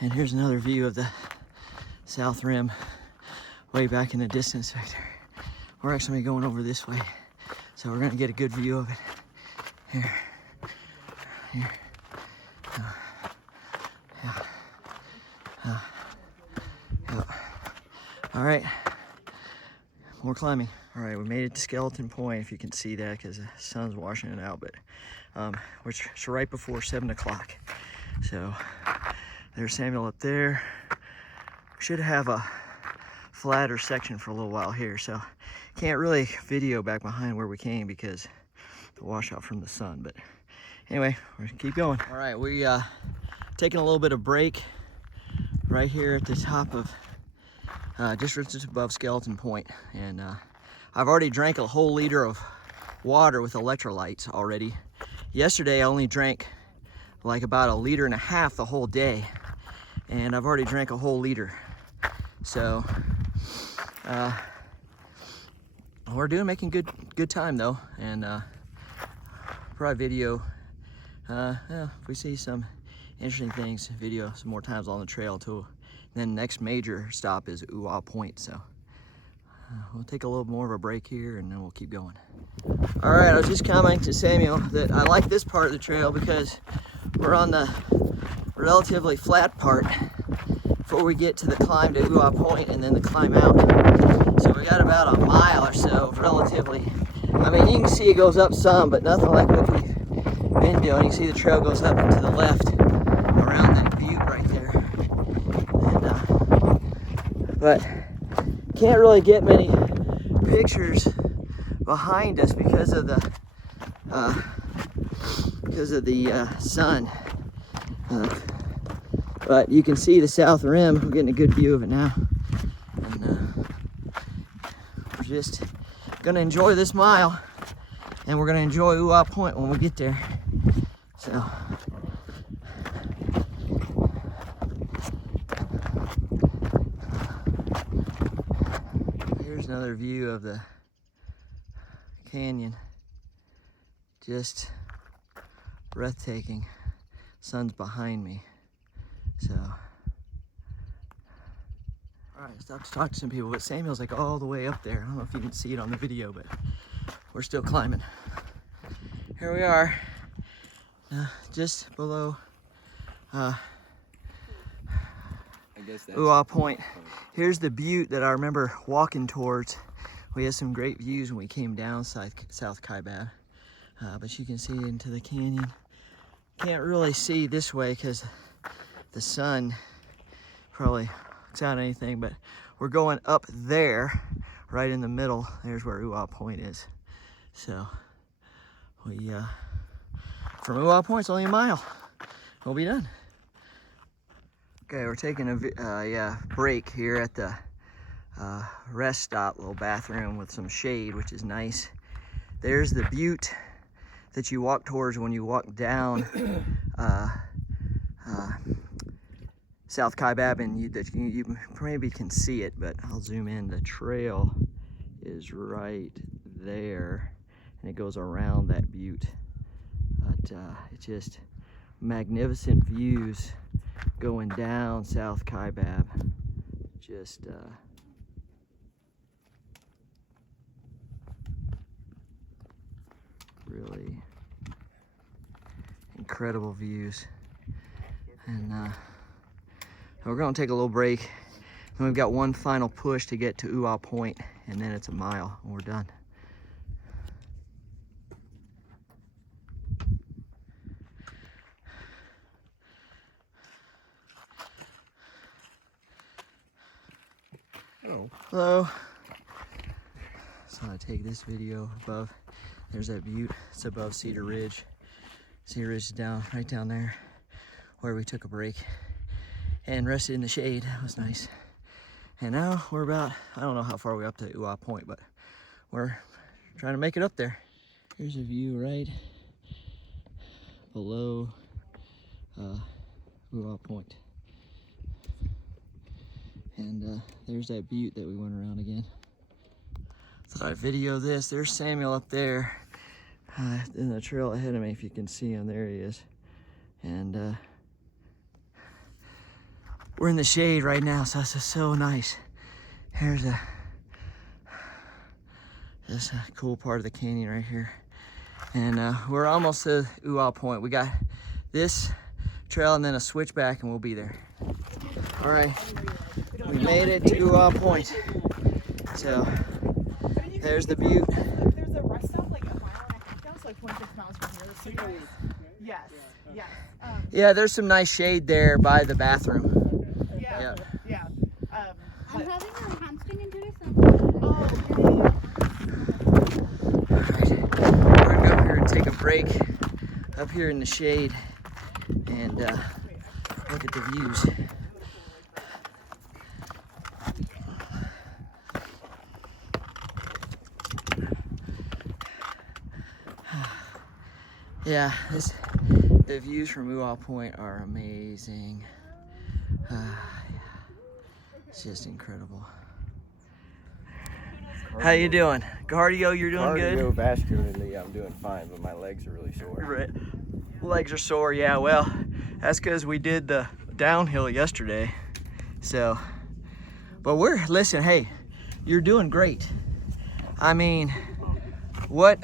And here's another view of the south rim way back in the distance right there. We're actually going over this way, so we're gonna get a good view of it. Here. Yeah. All right, more climbing. All right, we made it to Skeleton Point, if you can see that, because the sun's washing it out, but it's right before 7 o'clock. So there's Samuel up there. We should have a flatter section for a little while here, so can't really video back behind where we came because the washout from the sun, but anyway, we're gonna keep going. All right, we taking a little bit of break right here at the top of just above Skeleton Point, and I've already drank a whole liter of water with electrolytes already. Yesterday I only drank like about 1.5 liters the whole day, and I've already drank a whole liter. So we're making good time though, and probably video. If we see some interesting things, video some more times on the trail too. Then next major stop is R2R Point, so we'll take a little more of a break here and then we'll keep going. All right, I was just commenting to Samuel that I like this part of the trail because we're on the relatively flat part before we get to the climb to R2R Point and then the climb out. So we got about a mile or so relatively. I mean, you can see it goes up some, but nothing like what we've been doing. You can see the trail goes up and to the left around that butte right there. And, but can't really get many pictures behind us because of the sun. But you can see the south rim. We're getting a good view of it now. And we're just gonna enjoy this mile, and we're gonna enjoy Ooh-Ah Point when we get there. So. Here's another view of the canyon. Just breathtaking. Sun's behind me. So, all right, I stopped to talk to some people, but Samuel's like all the way up there. I don't know if you can see it on the video, but we're still climbing. Here we are, just below Ooh-Ah Point. Here's the butte that I remember walking towards. We had some great views when we came down South Kaibab, but you can see into the canyon. Can't really see this way because the sun probably looks out anything, but we're going up there, right in the middle. There's where Ooh-Ah Point is. So we, from Ooh-Ah Point, it's only a mile. We'll be done. Okay, we're taking a break here at the rest stop, little bathroom with some shade, which is nice. There's the butte that you walk towards when you walk down South Kaibab, and you maybe can see it, but I'll zoom in. The trail is right there, and it goes around that butte. But it's just magnificent views going down South Kaibab. Just really incredible views. And we're going to take a little break. And we've got one final push to get to Ooh-Ah Point, and then it's a mile and we're done. Hello. So I take this video above. There's that butte. It's above Cedar Ridge. Cedar Ridge is down, right down there, where we took a break and rested in the shade. That was nice. And now we're about, I don't know how far we're up to Ooh-Ah Point, but we're trying to make it up there. Here's a view right below Ooh-Ah Point. And there's that butte that we went around again. Thought I'd video this. There's Samuel up there in the trail ahead of me, if you can see him. There he is. And we're in the shade right now, so this is so nice. Here's this cool part of the canyon right here. And we're almost to Ooh-Ah Point. We got this trail and then a switchback, and we'll be there. All right. We made it to Ooh-Ah Point. So there's the butte. There's a rest stop like a mile and a half down, so like 26 miles from here. Yes, yes. Yeah, there's some nice shade there by the bathroom. Yeah, yeah. I'm having a hamstring injury, so. All right, we're gonna go up here and take a break up here in the shade and look at the views. Yeah, the views from Ooh-Ah Point are amazing. It's just incredible. How you doing? Cardio, you're doing good? Cardiovascularly, I'm doing fine, but my legs are really sore. Right. Legs are sore, yeah. Well, that's because we did the downhill yesterday. So, but listen, hey, you're doing great. I mean, let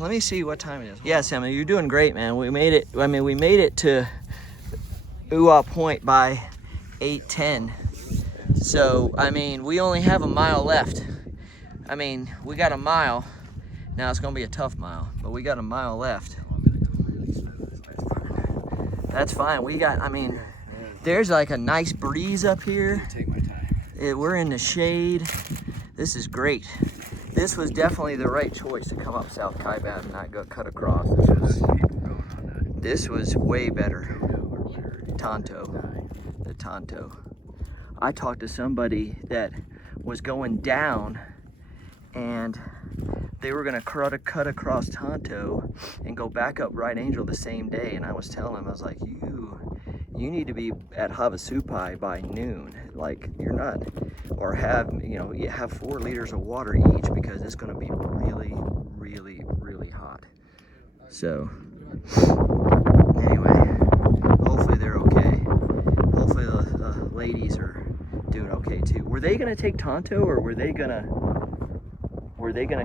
me see what time it is. Yeah, Sammy, you're doing great, man. We made it, we made it to Ooh-Ah Point by 8:10. So, we only have a mile left. We got a mile. Now it's gonna be a tough mile, but we got a mile left. That's fine. We got, there's like a nice breeze up here. Take my time. We're in the shade. This is great. this was definitely the right choice to come up South Kaibab and not go cut across. This was way better. Tonto, the Tonto. I talked to somebody that was going down and they were gonna cut across Tonto and go back up Bright Angel the same day. And I was telling them, I was like, you need to be at Havasupai by noon. Like, you're not, or have, you know, you have 4 liters of water each, because it's gonna be really, really, really hot. So, anyway, hopefully they're okay. Hopefully the ladies are doing okay too. Were they gonna take Tonto, or were they gonna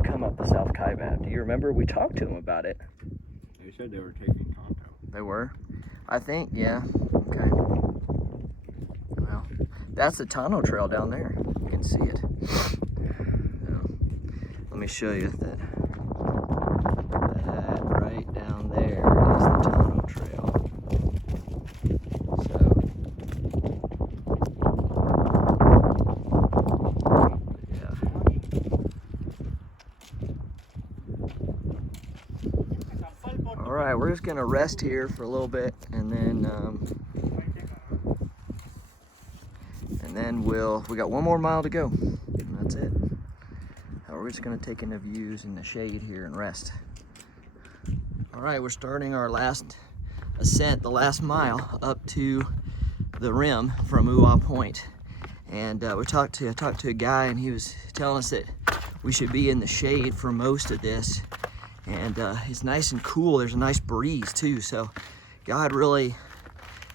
come up the South Kaibab? Do you remember? We talked to them about it. They said they were taking Tonto. They were? I think, yeah. Okay. Well, that's the Tonto Trail down there. You can see it. So, let me show you that right down there is the Tonto Trail. So, yeah. All right, we're just gonna rest here for a little bit, and then we got 1 more mile to go, and that's it. We're just gonna take in the views in the shade here and rest. All right, we're starting our last ascent, the last mile up to the rim from Uwa Point. And I talked to a guy, and he was telling us that we should be in the shade for most of this. And it's nice and cool. There's a nice breeze too. So God really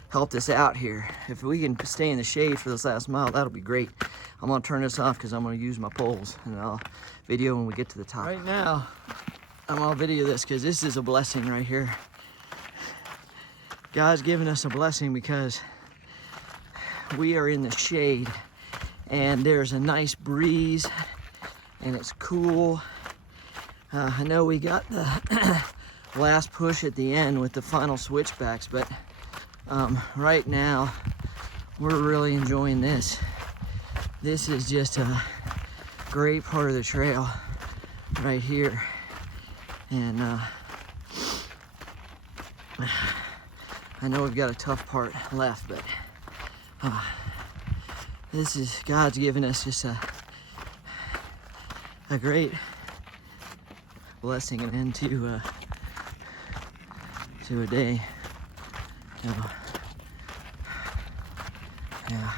helped us out here. If we can stay in the shade for this last mile, that'll be great. I'm gonna turn this off because I'm gonna use my poles, and I'll video when we get to the top. Right now, I'm gonna video this because this is a blessing right here. God's given us a blessing because we are in the shade, and there's a nice breeze, and it's cool. I know we got the last push at the end with the final switchbacks, but right now we're really enjoying this. This is just a great part of the trail right here, and I know we've got a tough part left, but this is, God's given us just a great blessing and end to a day. Yeah.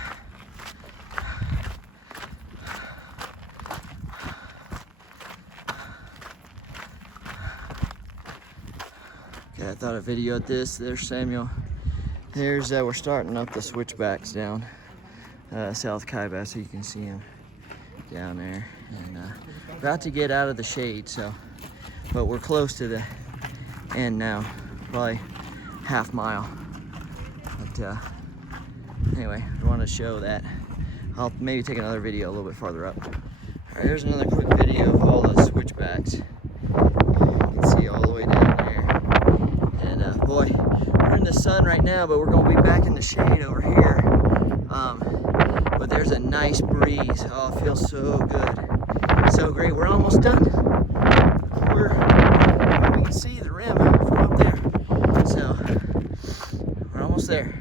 Okay, I thought I'd video at this. There's Samuel. There's we're starting up the switchbacks down South Kaibab, so you can see him down there, and about to get out of the shade. So, but we're close to the end now, probably half mile. But anyway, I want to show that. I'll maybe take another video a little bit farther up. All right, here's another quick video of all the switchbacks. You can see all the way down there. And boy, we're in the sun right now, but we're gonna be back in the shade over here. But there's a nice breeze. Oh, it feels so good. So great. We're almost done. We can see the rim from up there. So we're almost there.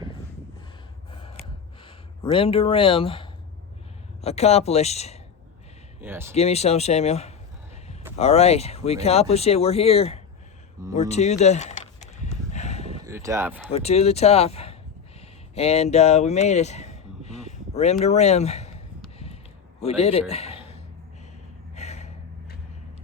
Rim to rim, accomplished. Yes. Give me some, Samuel. All right, we accomplished it. We're here. We're to the top. We're to the top, and we made it. Rim to rim. We did it.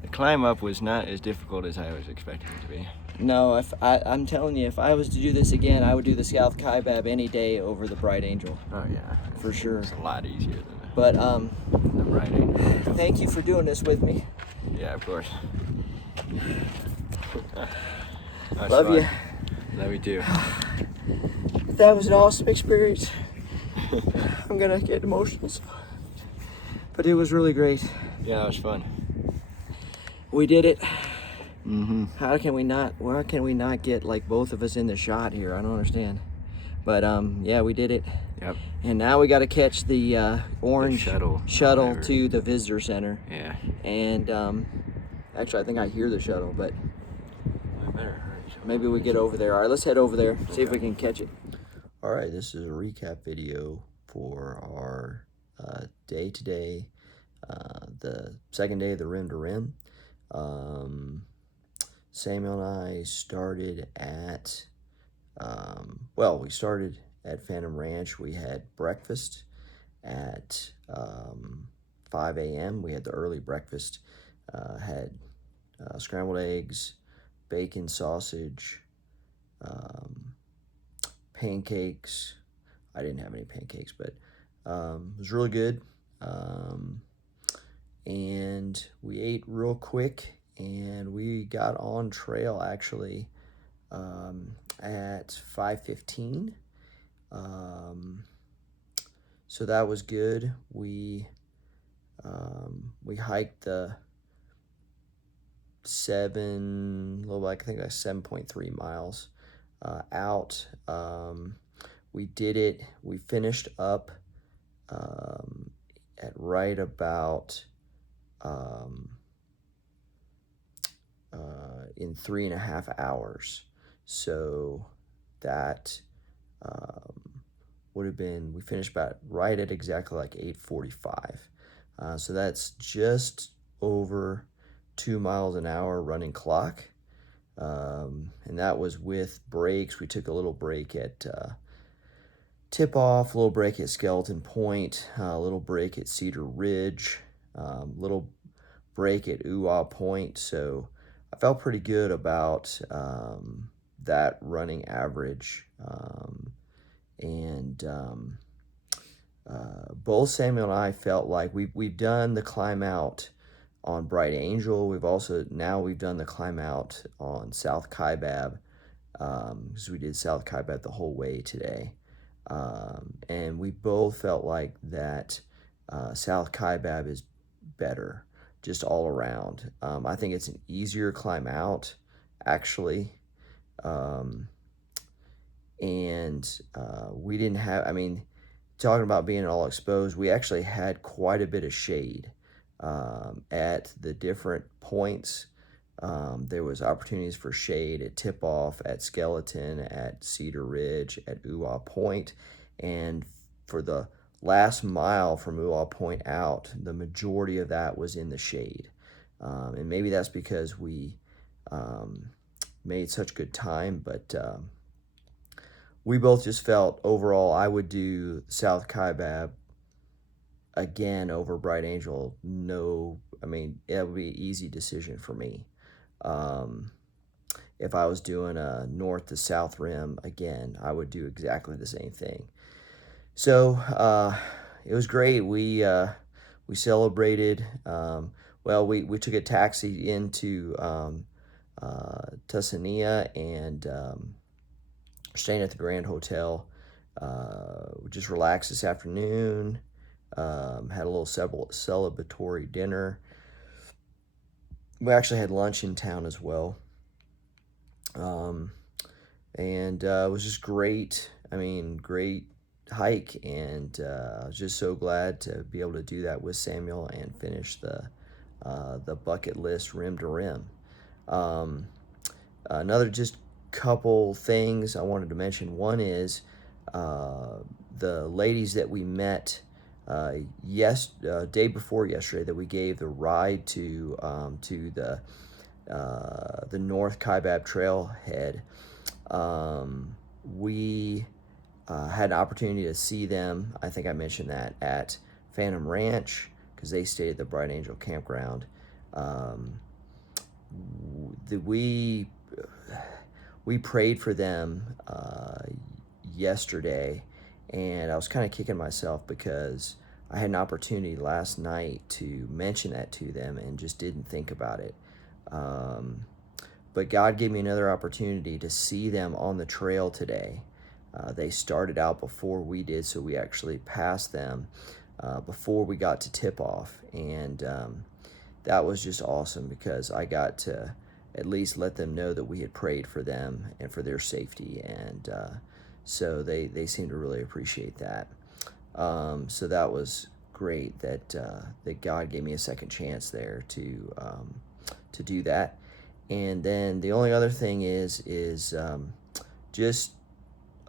The climb up was not as difficult as I was expecting it to be. No, I'm telling you, if I was to do this again, I would do the South Kaibab any day over the Bright Angel. Oh yeah, for sure. It's a lot easier than but the Bright Angel. Thank you for doing this with me. Yeah, of course. Love you. Love you too. That was an awesome experience. I'm gonna get emotional, but it was really great. Yeah, it was fun. We did it. How can we not? Why can we not get like both of us in the shot here? I don't understand. But yeah, we did it. Yep. And now we got to catch the orange shuttle to the visitor center. Yeah. And actually, I think I hear the shuttle, but I better hurry. maybe we get over there. All right, let's head over there, see if we can catch it. All right, this is a recap video for our day today, the second day of the Rim to Rim. Samuel and I started at, we started at Phantom Ranch. We had breakfast at 5 a.m. We had the early breakfast, had scrambled eggs, bacon, sausage, pancakes. I didn't have any pancakes, but it was really good. And we ate real quick, and we got on trail actually at 5:15. So that was good. We hiked the 7.3 miles out. We did it. We finished up at right about in 3.5 hours. So that would have been, we finished about right at exactly like 8:45. So that's just over 2 miles an hour running clock. And that was with breaks. We took a little break at Tip Off, a little break at Skeleton Point, a little break at Cedar Ridge, little break at Ooh Point. So I felt pretty good about that running average. Both Samuel and I felt like we've done the climb out on Bright Angel. We've done the climb out on South Kaibab, because we did South Kaibab the whole way today. And we both felt like that South Kaibab is better, just all around. I think it's an easier climb out, actually. We didn't have, talking about being all exposed, we actually had quite a bit of shade at the different points. There was opportunities for shade at Tip Off, at Skeleton, at Cedar Ridge, at Ooh Point, and for the last mile from Ooh Point out, the majority of that was in the shade. And maybe that's because we made such good time, but we both just felt overall I would do South Kaibab again over Bright Angel. It would be an easy decision for me. If I was doing a north to south rim again, I would do exactly the same thing. So it was great. We celebrated. We took a taxi into Tuscania, and staying at the Grand Hotel. We just relaxed this afternoon. Had a little celebratory dinner. We actually had lunch in town as well. It was just great. Great hike, and I was just so glad to be able to do that with Samuel and finish the bucket list rim to rim. Another just couple things I wanted to mention. One is the ladies that we met day before yesterday, that we gave the ride to the North Kaibab trailhead. We had an opportunity to see them. I think I mentioned that at Phantom Ranch, because they stayed at the Bright Angel campground. We prayed for them yesterday, and I was kind of kicking myself because I had an opportunity last night to mention that to them and just didn't think about it. But God gave me another opportunity to see them on the trail today. They started out before we did, so we actually passed them before we got to Tip Off, and that was just awesome because I got to at least let them know that we had prayed for them and for their safety. And So they seem to really appreciate that. So that was great that that God gave me a second chance there to do that. And then the only other thing is just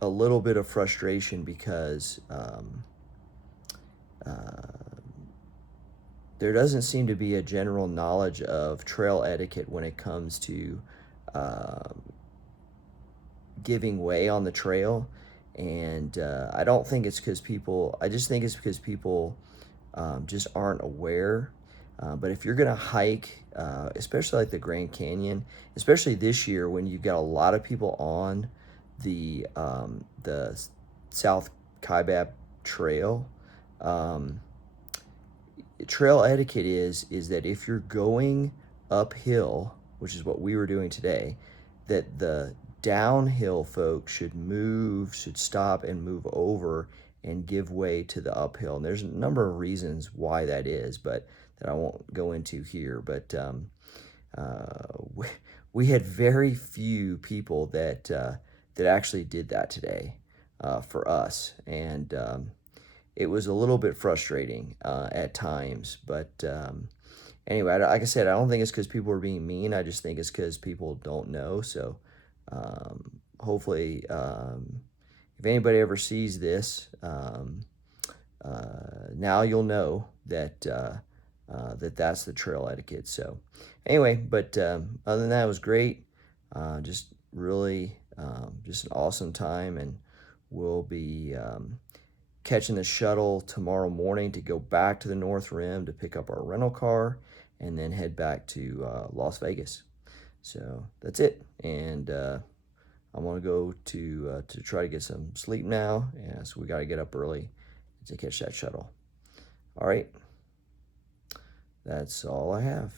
a little bit of frustration because there doesn't seem to be a general knowledge of trail etiquette when it comes to giving way on the trail. And I don't think it's because people, I just think it's because people just aren't aware. But if you're gonna hike, especially like the Grand Canyon, especially this year when you've got a lot of people on the South Kaibab trail, trail etiquette is that if you're going uphill, which is what we were doing today, that the downhill folks should stop and move over and give way to the uphill. And there's a number of reasons why that is, but that I won't go into here. But we had very few people that actually did that today for us, and it was a little bit frustrating at times. But anyway, like I said, I don't think it's because people are being mean. I just think it's because people don't know. So hopefully, if anybody ever sees this, now you'll know that that's the trail etiquette. So anyway, but other than that, it was great. Just really just an awesome time, and we'll be catching the shuttle tomorrow morning to go back to the North Rim to pick up our rental car and then head back to Las Vegas. So that's it, and I'm gonna go to try to get some sleep now. Yeah, so we got to get up early to catch that shuttle. All right, that's all I have.